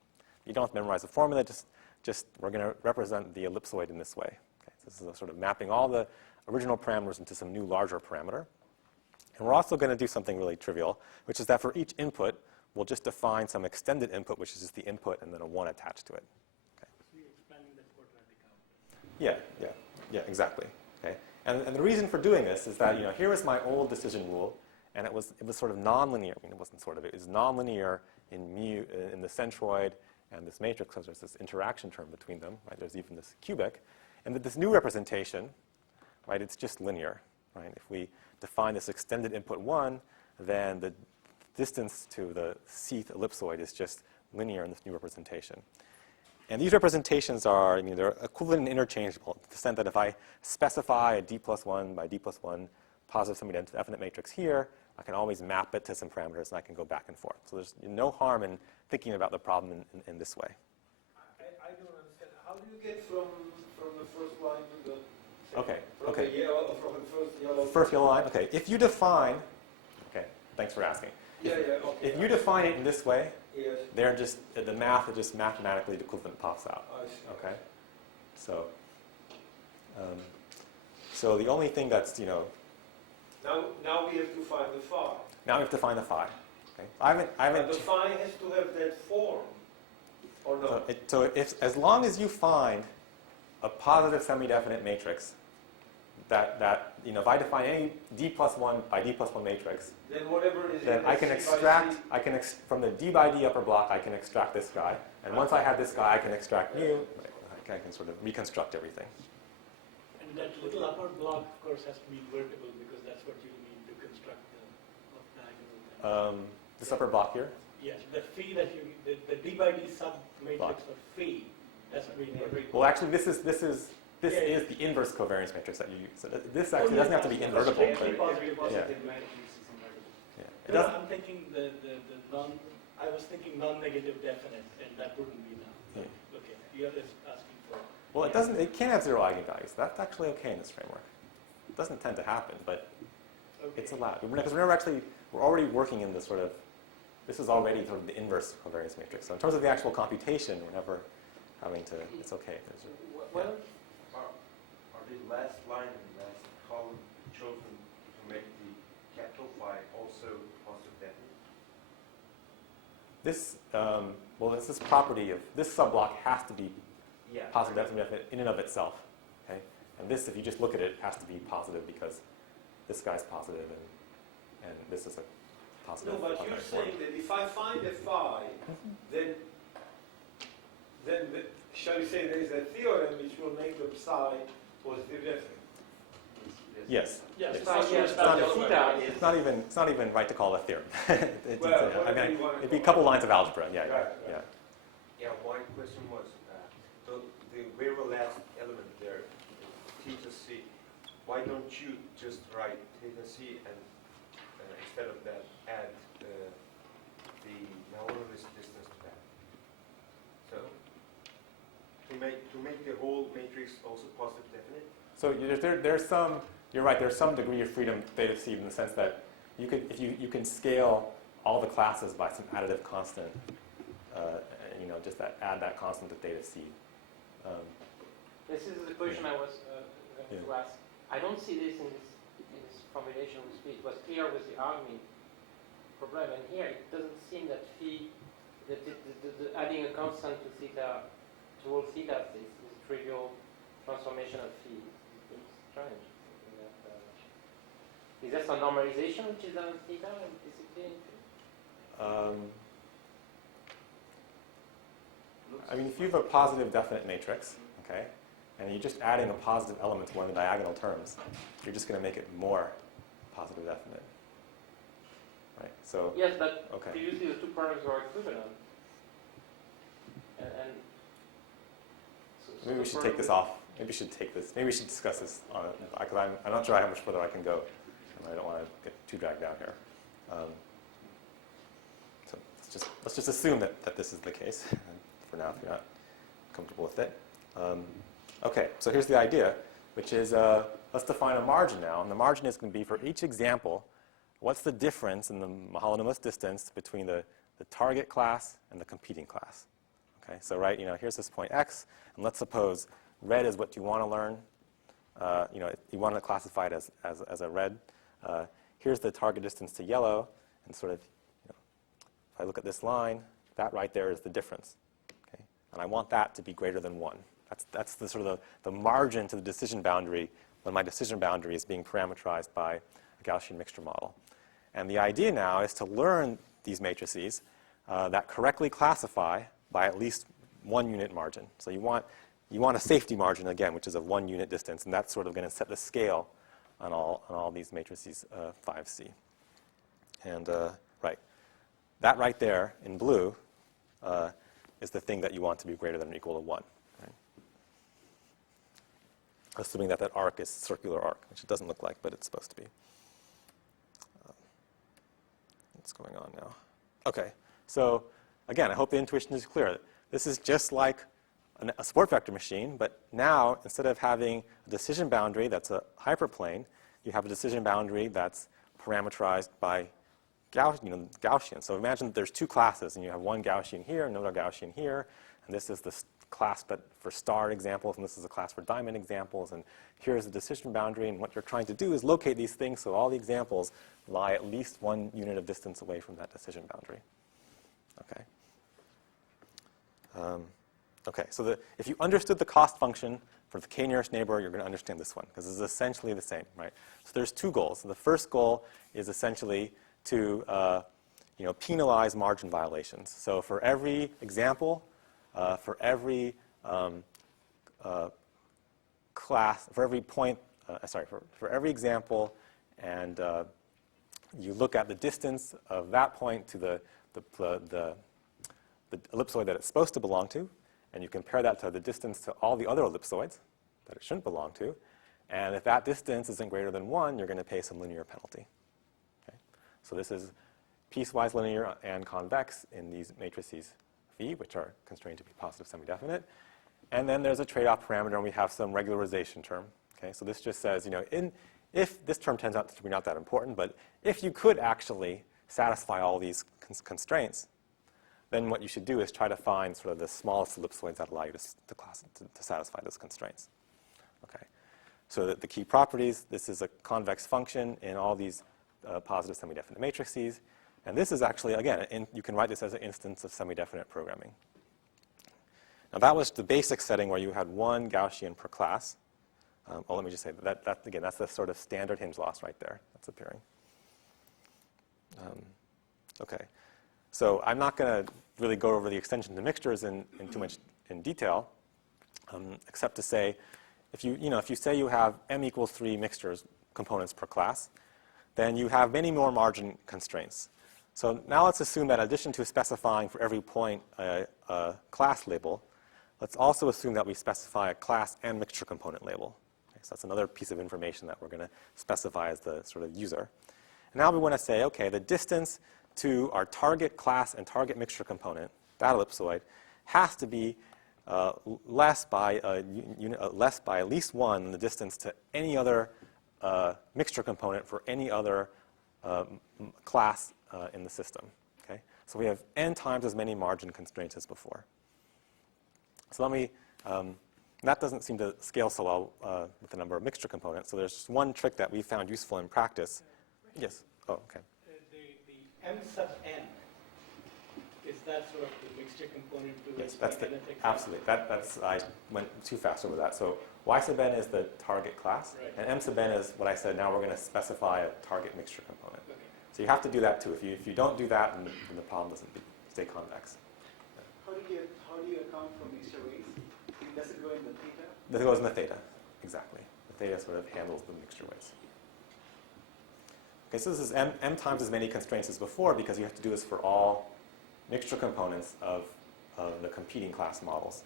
You don't have to memorize the formula, just we're going to represent the ellipsoid in this way. Okay? So this is a sort of mapping all the original parameters into some new larger parameter. And we're also going to do something really trivial, which is that for each input, we'll just define some extended input, which is just the input and then a 1 attached to it. Okay? So you're expanding the quadratic count. Yeah, exactly. Okay? And the reason for doing this is that, here is my old decision rule, and it was sort of nonlinear. I mean, it wasn't sort of. It was nonlinear in the centroid and this matrix, because there's this interaction term between them. Right? There's even this cubic. And that this new representation, right, it's just linear. Right? If we define this extended input 1, then the distance to the cth ellipsoid is just linear in this new representation. And these representations are, they're equivalent and interchangeable, to the extent that if I specify a d plus 1 by d plus 1 positive semi-definite matrix here, I can always map it to some parameters, and I can go back and forth. So there's no harm in thinking about the problem in this way. I don't understand. How do you get from the first line to the Okay. from the yellow, from the first yellow? First yellow line. Okay. If you define, okay, thanks for asking. Yeah. Okay. If you define it in this way, Yes. they're just the math, just mathematically the equivalent pops out. I see. Okay. So, so the only thing that's Now we have to find the phi. now we have to find the phi. Okay. I But haven't. the phi has to have that form, or no? So as long as you find a positive semi-definite matrix, that if I define any d plus 1 by d plus 1 matrix, Then whatever is then in I the can C by extract, C, from the d by d upper block, I can extract this guy. And once I have this guy, I can extract mu. I can sort of reconstruct everything. And that little upper block, of course, has to be invertible because that's what you need to construct the diagonal. This upper block here. Yes, the phi that the d by d sub matrix of phi has to be invertible. Well, actually, this is the inverse covariance matrix that you use. So this actually doesn't have to be invertible. Every But, positive matrix is invertible. yeah. It No, doesn't, I'm thinking the non. I was thinking non-negative definite, and that wouldn't be enough. Yeah. Okay, you're just asking for. well, it doesn't. It can have 0 eigenvalues. That's actually okay in this framework. It doesn't tend to happen, but Okay. it's allowed. Because we're already working in this sort of. This is already sort of the inverse covariance matrix. So in terms of the actual computation, we're never having to. It's okay. Well, Are the last line and last column chosen to make the capital phi also positive definite? This, it's this property of this subblock has to be Yeah. positive definite in and of itself. Okay, and this, if you just look at it, has to be positive because this guy's positive and this is a positive. No, but you're quadratic form. saying that if I find a phi, then shall we say there is a theorem which will make the psi positive definite? Yes. Yes, It's it's not- not it's about not the a other theta, way. It's not even right to call it a theorem. Well, I whatever mean, you want to it'd be a call couple it. lines of algebra. Yeah, Right, yeah, right. yeah. Yeah, my question was, the very last element there, theta c, why don't you just write theta c and instead of that add the Malone-less distance to that? So, to make the whole matrix also positive definite? So there's some. You're right. There's some degree of freedom theta c in the sense that you could, if you can scale all the classes by some additive constant. Just add that constant to theta c. this is the question I was going to ask. I don't see this in this formulation with phi. It was clear with the argmin problem, and here it doesn't seem that phi, that the adding a constant to theta, to all theta, is a trivial transformation of phi. It's strange. Is there some normalization which is done on theta implicitly in phi? I mean, if you have a positive definite matrix, okay, and you're just adding a positive element to one of the diagonal terms, you're just going to make it more positive definite, right? So Yes, but okay. previously the two parameters were equivalent. And so Maybe we the should take this problem- off. Maybe we should take this. Maybe we should discuss this on it, because I'm not sure how much further I can go. And I don't want to get too dragged down here. So let's just assume that this is the case for now, if you're not comfortable with it. Okay, so here's the idea, which is let's define a margin now. And the margin is going to be for each example, what's the difference in the Mahalanobis distance between the target class and the competing class? Okay, so here's this point x, and let's suppose red is what you want to learn. You want to classify it as a red. Here's the target distance to yellow, and sort of, if I look at this line, that right there is the difference. Okay, and I want that to be greater than 1. That's the sort of the margin to the decision boundary when my decision boundary is being parameterized by a Gaussian mixture model. And the idea now is to learn these matrices that correctly classify by at least 1 unit margin. So you want a safety margin, again, which is of 1 unit distance, and that's sort of going to set the scale on all these matrices 5C. And that right there in blue is the thing that you want to be greater than or equal to 1. Right? Assuming that arc is circular arc, which it doesn't look like, but it's supposed to be. What's going on now? Okay, so again, I hope the intuition is clear. This is just like a support vector machine, but now instead of having a decision boundary that's a hyperplane, you have a decision boundary that's parameterized by Gaussian. So imagine that there's 2 classes, and you have one Gaussian here, another Gaussian here, and this is the class but for star examples, and this is a class for diamond examples, and here's the decision boundary, and what you're trying to do is locate these things so all the examples lie at least 1 unit of distance away from that decision boundary. Okay. Okay, so if you understood the cost function for the k nearest neighbor, you're going to understand this one, because it's essentially the same, right? So there's 2 goals. So the first goal is essentially to penalize margin violations. So for every example, for every class, for every point, for every example, and you look at the distance of that point to the ellipsoid that it's supposed to belong to, and you compare that to the distance to all the other ellipsoids that it shouldn't belong to, and if that distance isn't greater than 1, you're going to pay some linear penalty. Okay? So this is piecewise linear and convex in these matrices phi, which are constrained to be positive semi-definite. And then there's a trade-off parameter, and we have some regularization term. Okay? So this just says, if this term turns out to be not that important, but if you could actually satisfy all these constraints, then what you should do is try to find sort of the smallest ellipsoids that allow you to satisfy those constraints. Okay. So the key properties, this is a convex function in all these positive semi-definite matrices. And this is actually, again, you can write this as an instance of semi-definite programming. Now that was the basic setting where you had 1 Gaussian per class. Let me just say that again, that's the sort of standard hinge loss right there that's appearing. Okay. So I'm not going to really go over the extension to mixtures in too much in detail, except to say, if you say you have m equals 3 mixtures components per class, then you have many more margin constraints. So now let's assume that in addition to specifying for every point a class label, let's also assume that we specify a class and mixture component label. Okay, so that's another piece of information that we're going to specify as the sort of user. And now we want to say, okay, the distance to our target class and target mixture component, that ellipsoid, has to be less by at least 1 than the distance to any other mixture component for any other class in the system. Okay? So we have n times as many margin constraints as before. So let me, that doesn't seem to scale so well with the number of mixture components. So there's just one trick that we found useful in practice. Yes. Oh, okay. The m sub n, is that sort of the mixture component to yes, that's absolutely. I went too fast over that. So y sub n is the target class, right, and m sub n is what I said. Now we're going to specify a target mixture component. Okay. So you have to do that too. If you don't do that, then the problem doesn't stay convex. How do you account for mixture weights? Does it go in the theta? It goes in the theta, exactly. The theta sort of handles the mixture weights. Okay, so this is m times as many constraints as before because you have to do this for all mixture components of the competing class models.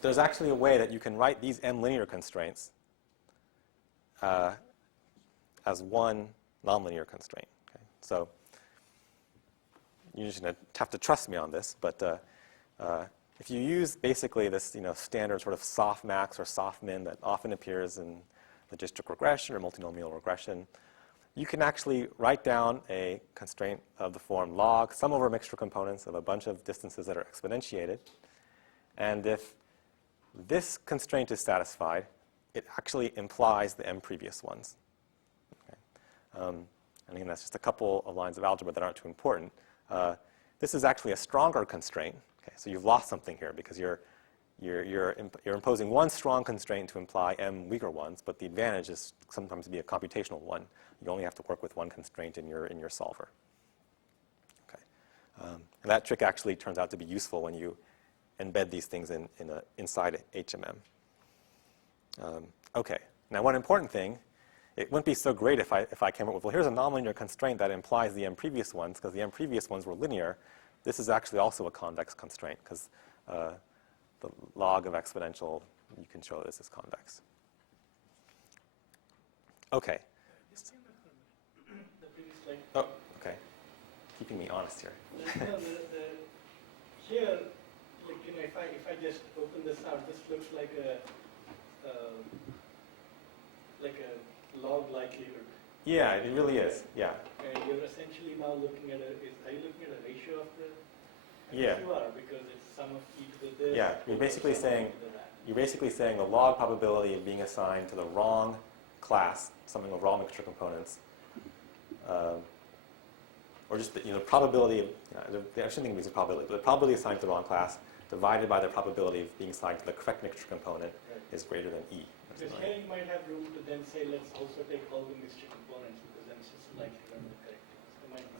There's actually a way that you can write these m linear constraints as one nonlinear constraint. Okay? So you're just going to have to trust me on this, but If you use basically this standard sort of softmax or softmin that often appears in logistic regression or multinomial regression, you can actually write down a constraint of the form log sum over mixture components of a bunch of distances that are exponentiated. And if this constraint is satisfied, it actually implies the m previous ones. Okay. And again, that's just a couple of lines of algebra that aren't too important. This is actually a stronger constraint. Okay, so you've lost something here because you're imposing one strong constraint to imply m weaker ones, but the advantage is sometimes to be a computational one. You only have to work with one constraint in your solver. Okay. And that trick actually turns out to be useful when you embed these things inside HMM. Okay. Now, one important thing, it wouldn't be so great if I came up with, well, here's a nonlinear constraint that implies the m previous ones, because the m previous ones were linear. This is actually also a convex constraint, because the log of exponential, you can show this is convex. Okay. The previous slide. Oh, okay. Keeping me honest here. Here, if I just open this out, this looks like a log likelihood. Yeah, it really is. Yeah. And you're essentially now looking at are you looking at a ratio of the? Yeah. You are, because it's sum of e to the this. Yeah, you're basically saying the log probability of being assigned to the wrong class, something of raw mixture components, or just the probability of, I shouldn't think of it as a probability, but the probability assigned to the wrong class divided by the probability of being assigned to the correct mixture component is greater than e. Because here you might have room to then say, let's also take all the mixture components, because then it's just likely to run the correct things.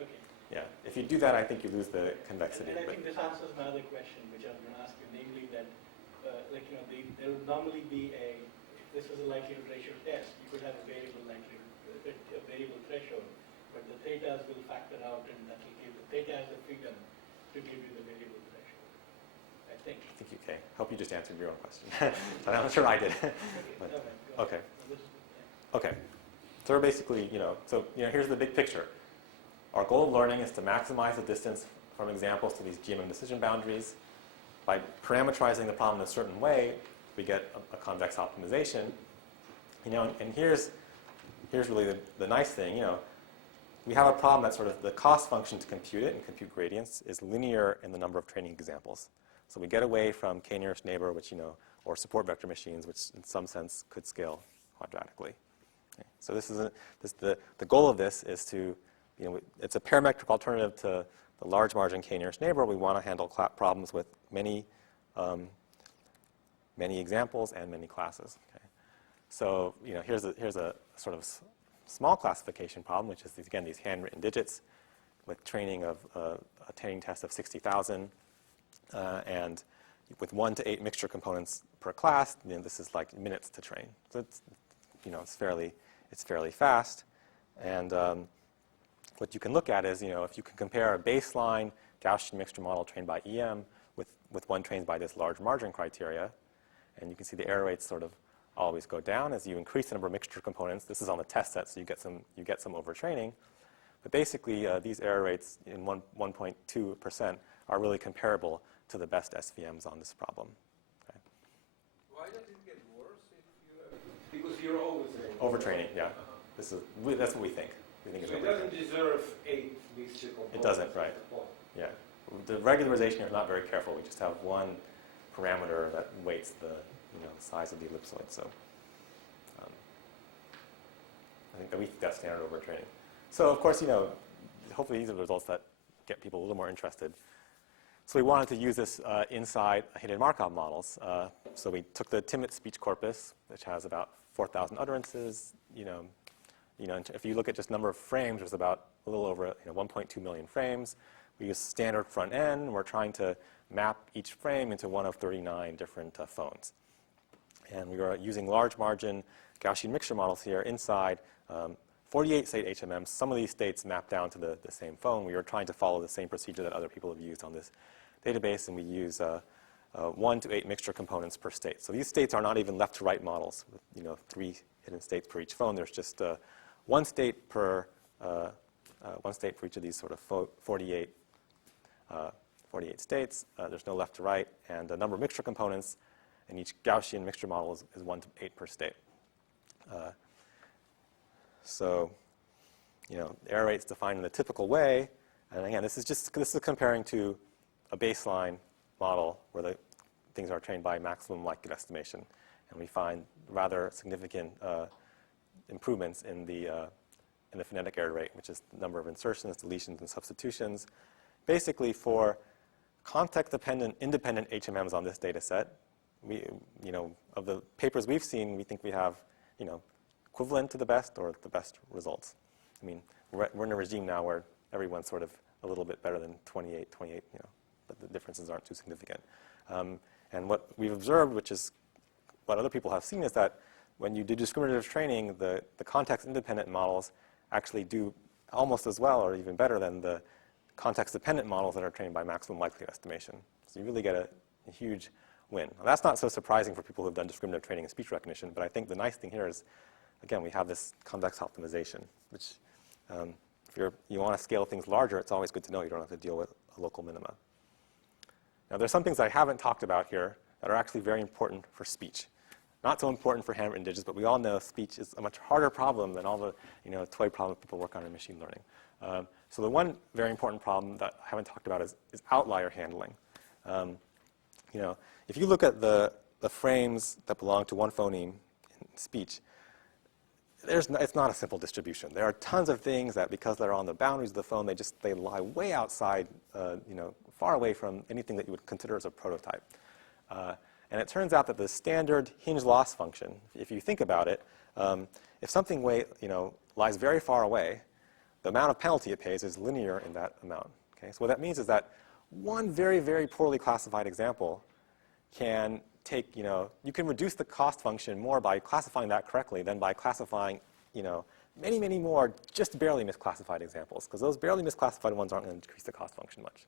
Okay. Yeah, if you do that, I think you lose the convexity. And I think this answers my other question, which I was going to ask you, namely that, there would normally be if this was a likelihood ratio test, you could have a variable likelihood, a variable threshold, but the thetas will factor out, and that will give the theta as a freedom to give you the variable threshold, I think. I think you can. Hope you just answered your own question. But I'm not sure I did. Okay. Okay. So we're basically, here's the big picture. Our goal of learning is to maximize the distance from examples to these GMM decision boundaries. By parameterizing the problem in a certain way, we get a convex optimization. And here's really the nice thing. We have a problem that sort of the cost function to compute it and compute gradients is linear in the number of training examples. So we get away from k-nearest neighbor, which or support vector machines, which in some sense could scale quadratically. Okay. So this is the goal of this is to it's a parametric alternative to the large margin k-nearest neighbor. We want to handle problems with many examples and many classes. Okay. So here's a sort of small classification problem, which is these handwritten digits with training of a training test of 60,000, and with 1 to 8 mixture components per class. This is like minutes to train. So it's fairly fast, and what you can look at is, if you can compare a baseline Gaussian mixture model trained by EM with one trained by this large margin criteria, and you can see the error rates sort of always go down as you increase the number of mixture components. This is on the test set, so you get some overtraining. But basically, these error rates in 1.2% are really comparable to the best SVMs on this problem. Okay. Why does it get worse if you because you're always overtraining? Yeah, that's what we think. We think so it doesn't deserve 8 mixture components. It doesn't, right? Yeah. The regularization here is not very careful. We just have one parameter that weights the size of the ellipsoid. So I think that we think that's standard overtraining. So of course, hopefully these are the results that get people a little more interested. So we wanted to use this inside hidden Markov models. So we took the Timmett speech corpus, which has about 4,000 utterances. If you look at just number of frames, there's about a little over 1.2 million frames. We use standard front end, and we're trying to map each frame into one of 39 different phones. And we are using large margin Gaussian mixture models here inside 48 state HMMs. Some of these states map down to the same phone. We are trying to follow the same procedure that other people have used on this database, and we use 1 to 8 mixture components per state. So these states are not even left to right models with 3 hidden states per each phone. There's just one state for each of these sort of 48 48 states. There's no left to right, and the number of mixture components in each Gaussian mixture model is 1 to 8 per state. So, error rate's defined in the typical way, and again, this is comparing to a baseline model where the things are trained by maximum likelihood estimation, and we find rather significant improvements in the phonetic error rate, which is the number of insertions, deletions, and substitutions. Basically, for context-dependent, independent HMMs on this data set, of the papers we've seen, we think we have, equivalent to the best or the best results. I mean, we're in a regime now where everyone's sort of a little bit better than 28, but the differences aren't too significant. And what we've observed, which is what other people have seen, is that when you do discriminative training, the context-independent models actually do almost as well or even better than the context-dependent models that are trained by maximum likelihood estimation. So you really get a huge win. Now, that's not so surprising for people who have done discriminative training in speech recognition, but I think the nice thing here is, again, we have this convex optimization, which if you want to scale things larger, it's always good to know you don't have to deal with a local minima. Now, there's some things I haven't talked about here that are actually very important for speech. Not so important for handwritten digits, but we all know speech is a much harder problem than all the toy problems people work on in machine learning. So the one very important problem that I haven't talked about is outlier handling. If you look at the frames that belong to one phoneme in speech, it's not a simple distribution. There are tons of things that, because they're on the boundaries of the phone, they lie way outside, far away from anything that you would consider as a prototype. And it turns out that the standard hinge loss function, if you think about it, if something lies very far away, the amount of penalty it pays is linear in that amount. Okay? So what that means is that one very, very poorly classified example can take, you can reduce the cost function more by classifying that correctly than by classifying, many, many more just barely misclassified examples, because those barely misclassified ones aren't going to decrease the cost function much.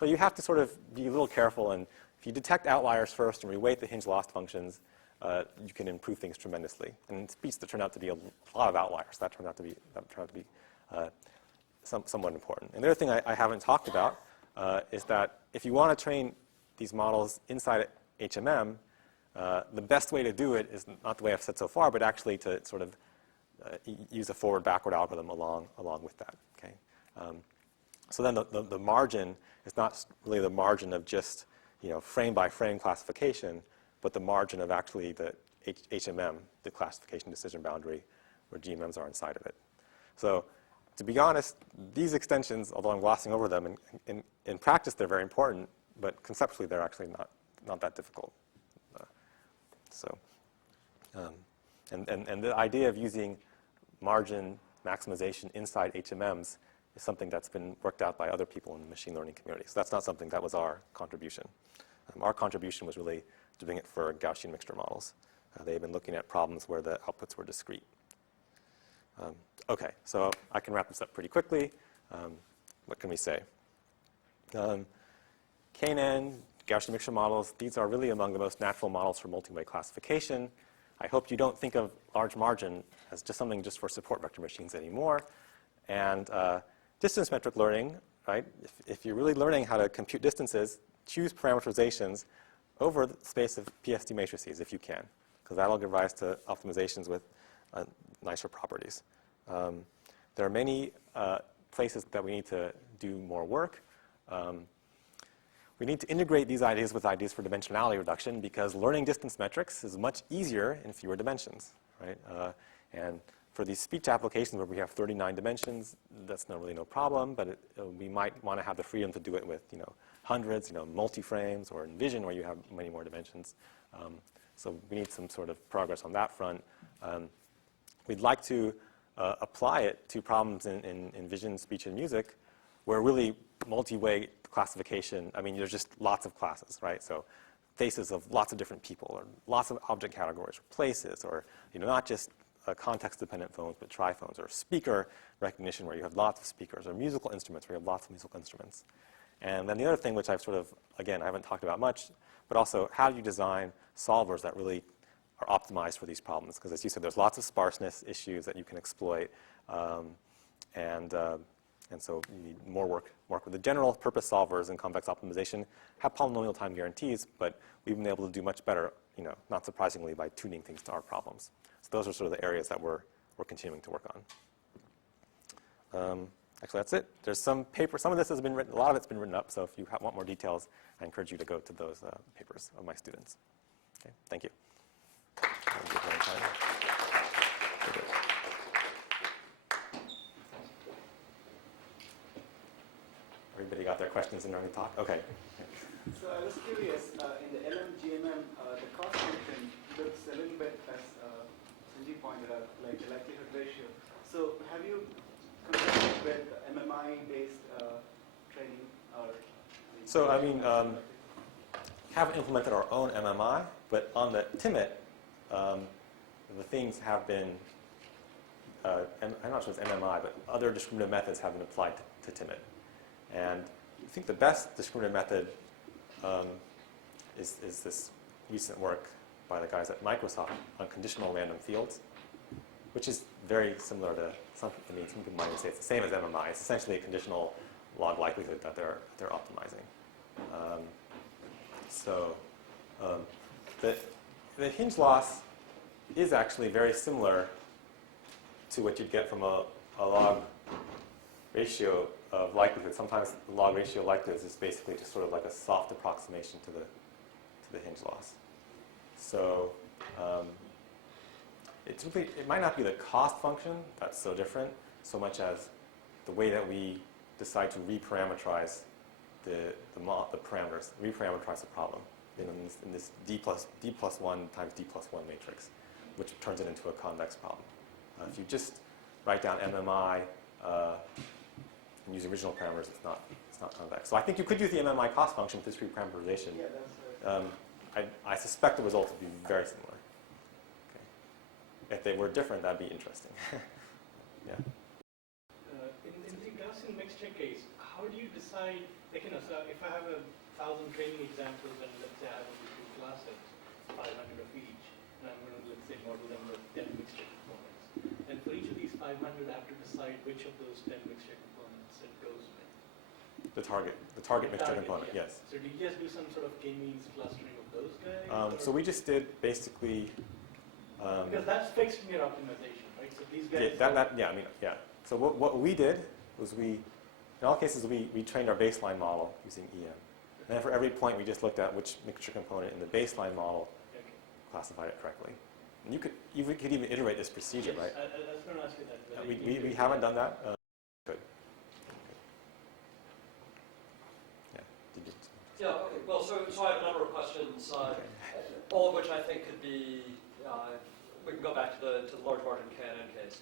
So you have to sort of be a little careful, and if you detect outliers first and reweight the hinge loss functions, you can improve things tremendously. And in speech, there turned out to be a lot of outliers. That turned out to be somewhat important. And the other thing I haven't talked about is that if you want to train these models inside HMM, the best way to do it is not the way I've said so far, but actually to sort of use a forward-backward algorithm along with that. Okay? So then the margin is not really the margin of just frame-by-frame classification, but the margin of actually the HMM, the classification decision boundary, where GMMs are inside of it. So to be honest, these extensions, although I'm glossing over them, in practice they're very important, but conceptually they're actually not that difficult. And the idea of using margin maximization inside HMMs is something that's been worked out by other people in the machine learning community. So that's not something that was our contribution. Our contribution was really doing it for Gaussian mixture models. They've been looking at problems where the outputs were discrete. Okay, so I can wrap this up pretty quickly. What can we say? KNN, Gaussian mixture models, these are really among the most natural models for multi-way classification. I hope you don't think of large margin as just something just for support vector machines anymore. And distance metric learning, right? If you're really learning how to compute distances, choose parameterizations over the space of PSD matrices if you can, because that'll give rise to optimizations with nicer properties. There are many places that we need to do more work. We need to integrate these ideas with ideas for dimensionality reduction, because learning distance metrics is much easier in fewer dimensions, right? And for these speech applications where we have 39 dimensions, that's really no problem, but we might want to have the freedom to do it with hundreds, multi-frames, or in vision where you have many more dimensions. So we need some sort of progress on that front. We'd like to apply it to problems in vision, speech, and music, where really multi-way classification, there's just lots of classes, right? So faces of lots of different people, or lots of object categories, or places, or not just context-dependent phones, but triphones, or speaker recognition where you have lots of speakers, or musical instruments where you have lots of musical instruments. And then the other thing, which I've sort of, again, I haven't talked about much, but also how do you design solvers that really are optimized for these problems? Because as you said, there's lots of sparseness issues that you can exploit, and And so you need more work with the general purpose solvers in convex optimization, have polynomial time guarantees, but we've been able to do much better, not surprisingly, by tuning things to our problems. So those are sort of the areas that we're continuing to work on. Actually, that's it. There's some paper. Some of this has been written. A lot of it's been written up. So if you want more details, I encourage you to go to those papers of my students. Okay, thank you. Everybody got their questions and ready to talk? Okay. So I was curious, in the LMGMM, the cost function looks a little bit, as Sanjeev pointed out, like the likelihood ratio. So have you compared it with MMI-based training? So, haven't implemented our own MMI, but on the TIMIT, the things have been, I'm not sure it's MMI, but other discriminative methods have been applied to TIMIT. And I think the best discriminative method is this recent work by the guys at Microsoft on conditional random fields, which is very similar to some people might say it's the same as MMI. It's essentially a conditional log likelihood that they're optimizing. The hinge loss is actually very similar to what you'd get from a log ratio of likelihood. Sometimes the log ratio of likelihoods is basically just sort of like a soft approximation to the hinge loss. So it might not be the cost function that's so different, so much as the way that we decide to reparameterize the parameters, reparameterize the problem in this d plus 1 times d plus 1 matrix, which turns it into a convex problem. If you just write down MMI and use original parameters, it's not convex. So I think you could use the MMI cost function with this reparameterization. Yeah, that's right. I suspect the results would be very similar. Okay. If they were different, that'd be interesting. Yeah. In the Gaussian mixture case, how do you decide, so if I have 1,000 training examples and let's say I have only 2 classes, 500 of each, and I'm going to, let's say, model them with 10 mixture components. And for each of these 500, I have to decide which of those 10 mixture components it goes with. The target mixture component, yeah. yes. So do you just do some sort of k-means clustering of those guys? So we just did basically. Because that's fixed in your optimization, right? So these guys. Yeah. So what we did was in all cases, we trained our baseline model using EM. And then for every point, we just looked at which mixture component in the baseline model classified it correctly. And you could even iterate this procedure, yes, right? I was going to ask you that. We haven't done that. Good. Yeah. Yeah, okay. Well, so I have a number of questions, all of which I think could be, we can go back to the large margin KNN case.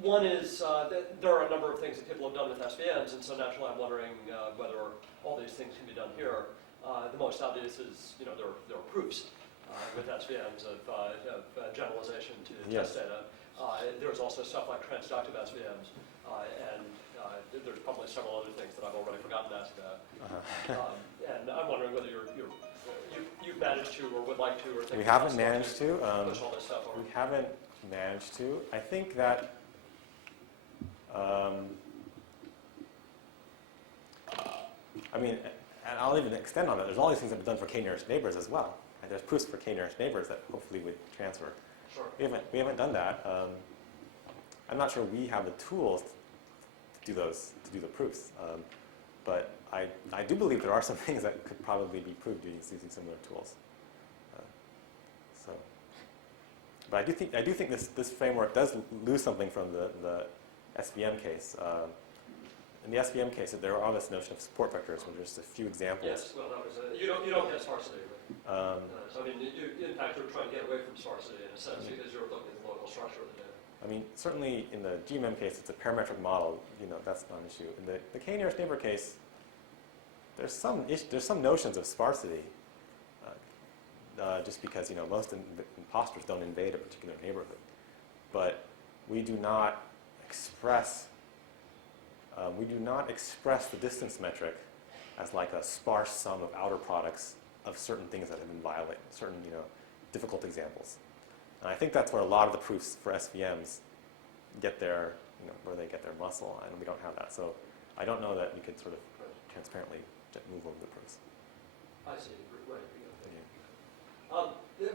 One is that there are a number of things that people have done with SVMs, and so naturally I'm wondering whether all these things can be done here. The most obvious is, there are proofs with SVMs of generalization to test data. There's also stuff like transductive SVMs, and there's probably several other things that I've already forgotten to ask about. And I'm wondering whether you've managed to, or would like to, or think we haven't managed to. Push all this stuff over. We haven't managed to. I think that. And I'll even extend on that. There's all these things that have been done for k-nearest neighbors as well. And there's proofs for k-nearest neighbors that hopefully would transfer. Sure. We haven't done that. I'm not sure we have the tools to do the proofs. But I do believe there are some things that could probably be proved using similar tools. But I do think this framework does lose something from the SVM case. In the SVM case, there are this notion of support vectors, where there's a few examples. Yes, well, that was you don't get sparsity. Right? So in fact, you're trying to get away from sparsity in a sense because you're looking at the local structure of the data. Certainly in the GMM case, it's a parametric model. That's not an issue. In the k-nearest neighbor case, there's some notions of sparsity. Just because most imposters don't invade a particular neighborhood, but we do not express the distance metric as like a sparse sum of outer products of certain things that have been violated, certain difficult examples. And I think that's where a lot of the proofs for SVMs get their where they get their muscle, and we don't have that. So I don't know that we could sort of transparently move over the proofs. I see. Right. Yeah.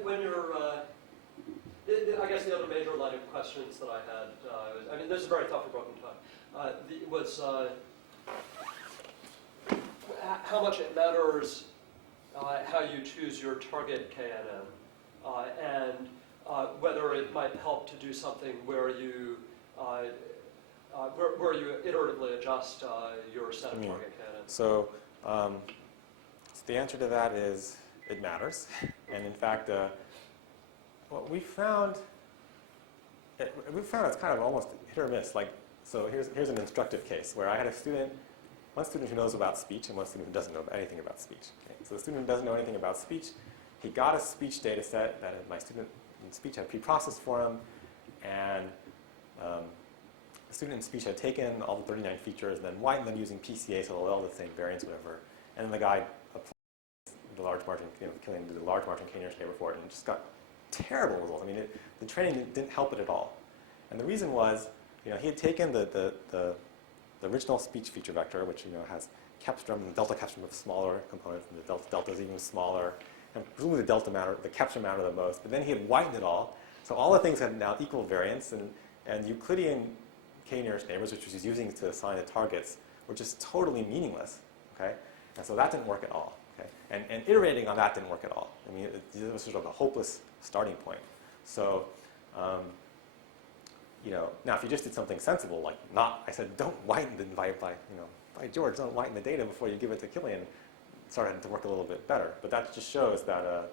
When you're, I guess the other major line of questions that I had, was, I mean, this is very tough for broken time, was how much it matters how you choose your target KNN, and whether it might help to do something where you iteratively adjust your set of target KNN. So the answer to that is it matters. And in fact, what we found it's kind of almost hit or miss. Like, so here's an instructive case where I had one student who knows about speech and one student who doesn't know anything about speech. Okay? So the student who doesn't know anything about speech, he got a speech data set that my student in speech had pre-processed for him, and the student in speech had taken all the 39 features and then whitened them using PCA, so they're all the same variance, whatever. And then the guy applied the large margin, killing the large margin k-nearest neighbor for it, and just got terrible results. I mean, the training didn't help it at all. And the reason was, he had taken the original speech feature vector, which has Kepstrom, and the delta Kepstrom with smaller components, and the delta is even smaller, and presumably the Kepstrom matter the most. But then he had whitened it all, so all the things had now equal variance, and Euclidean k-nearest neighbors, which was using to assign the targets, were just totally meaningless. Okay, and so that didn't work at all. Okay, and iterating on that didn't work at all. I mean, it was sort of a hopeless starting point. So. Now if you just did something sensible, like I said, don't whiten by George, don't whiten the data before you give it to Killian, it started to work a little bit better. But that just shows that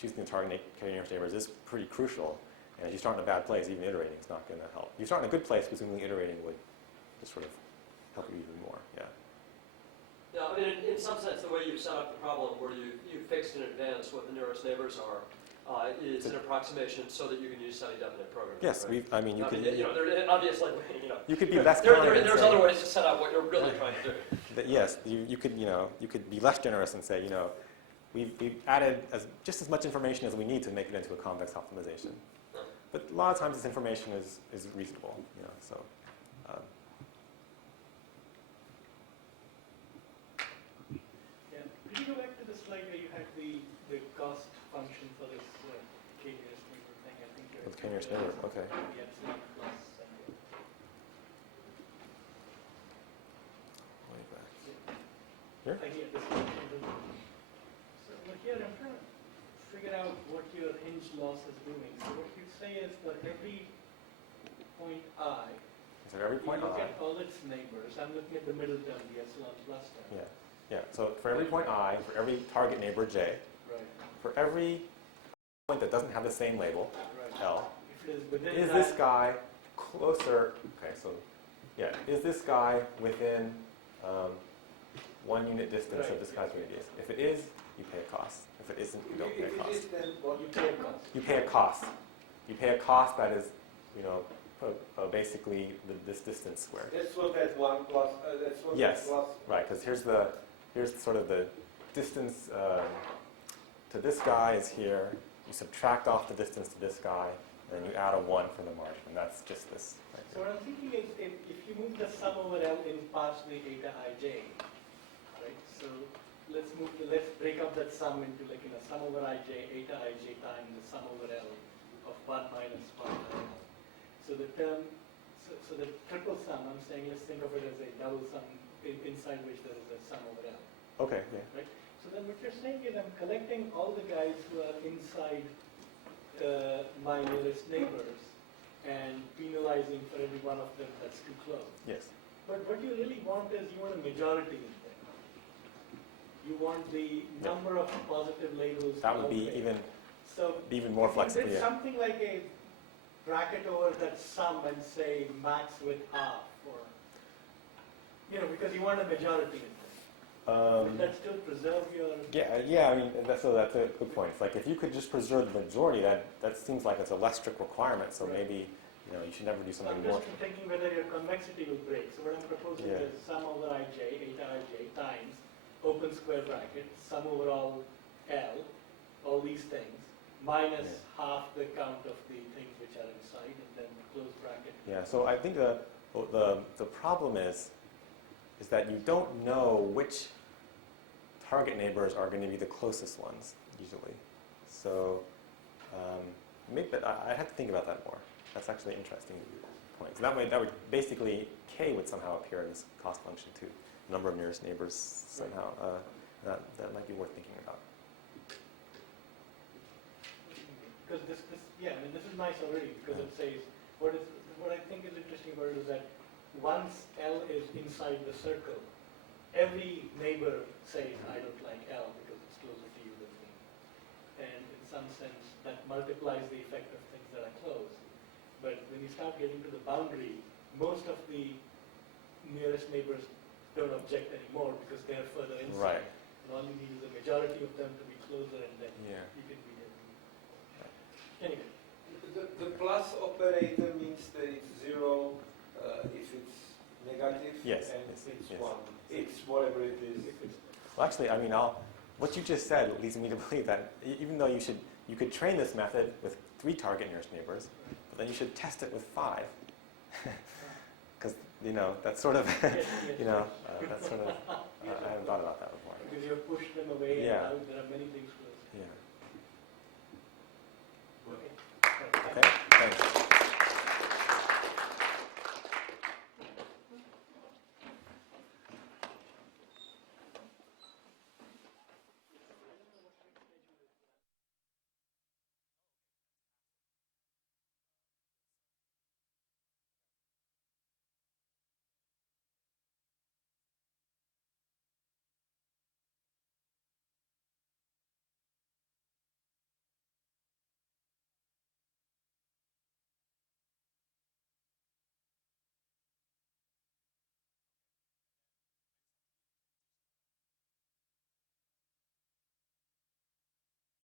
choosing the target k-nearest neighbors is pretty crucial. And if you start in a bad place, even iterating is not going to help. If you start in a good place, presumably iterating would just sort of help you even more. Yeah. Yeah, I mean, in some sense, the way you've set up the problem, where you fixed in advance what the nearest neighbors are, is an approximation so that you can use semi-definite programming. Yes, right? you could. Obviously, you could be less. There's other ways to set out what you're really trying to do. Yes, you could be less generous and say, we've added just as much information as we need to make it into a convex optimization. But a lot of times this information is reasonable. So. Yeah. Could you go back to the slide where you had the cost function for this k-nearest neighbor thing? I think you're. With k-nearest neighbor, okay. The epsilon plus and Way back. Here? Here, this function. So here I'm trying to figure out what your hinge loss is doing. So what you say is for every point I, So every point you look I. at all its neighbors. I'm looking at the middle term, the epsilon plus term. Yeah. So for every point I, for every target neighbor j, Right. for every point that doesn't have the same label, Right. L, If it is within is that, this guy closer? Okay, so yeah, is this guy within 1 unit distance of this guy's radius? If it is, you pay a cost. If it isn't, you don't pay a If it cost. is, then what you pay a cost. You pay a cost. You pay a cost that is, basically this distance squared. That's what that one plus. That's what Yes. that plus. Right, because here's sort of the distance to this guy is here. You subtract off the distance to this guy, and then you add a 1 for the margin. And that's just this. Right So what I'm thinking is if you move the sum over L in partially eta ij, right? So let's break up that sum into sum over ij, eta ij times the sum over L of 1 minus 1 L. So the term, so the triple sum, I'm saying let's think of it as a double sum inside which there is a sum over L. Okay, yeah. Right? So then what you're saying is I'm collecting all the guys who are inside my nearest neighbors and penalizing for every one of them that's too close. Yes. But what you really want is you want a majority in there. You want the number of positive labels. That would out be there. even more If flexible. you did Yeah. something like a bracket over that sum and say max with half, or because you want a majority in there. Would that still preserve your? Yeah. I mean, that's a good point. It's like if you could just preserve the majority, that seems like it's a less strict requirement. So maybe you should never do something I'm more. just thinking whether your convexity will break. So what I'm proposing Yeah. is sum over ij, eta ij times open square bracket, sum over all L, all these things, minus half the count of the things which are inside, and then close bracket. Yeah, so I think the problem is that you don't know which target neighbors are going to be the closest ones, usually. So maybe I'd have to think about that more. That's actually an interesting point. So that would basically, k would somehow appear in this cost function too. Number of nearest neighbors somehow. That might be worth thinking about. Because this is nice already, because it says, what I think is interesting about it is that once L is inside the circle, every neighbor says, I don't like L because it's closer to you than me. And in some sense, that multiplies the effect of things that are close. But when you start getting to the boundary, most of the nearest neighbors don't object anymore because they're further inside. Right. And all you need is a majority of them to be closer, and then Yeah. you can be there. Anyway. The plus operator means that it's 0 if it's negative, Yes, and yes, it's yes. 1. It's whatever it is. Well, actually, I mean, what you just said leads me to believe that even though you could train this method with 3 target nearest neighbors, but then you should test it with 5. Because, that's sort of, Yes, yes. that's sort of, I haven't thought about that before. Because you've pushed them away, Yeah. and now there are many things close. Yeah. Okay. Right. Okay.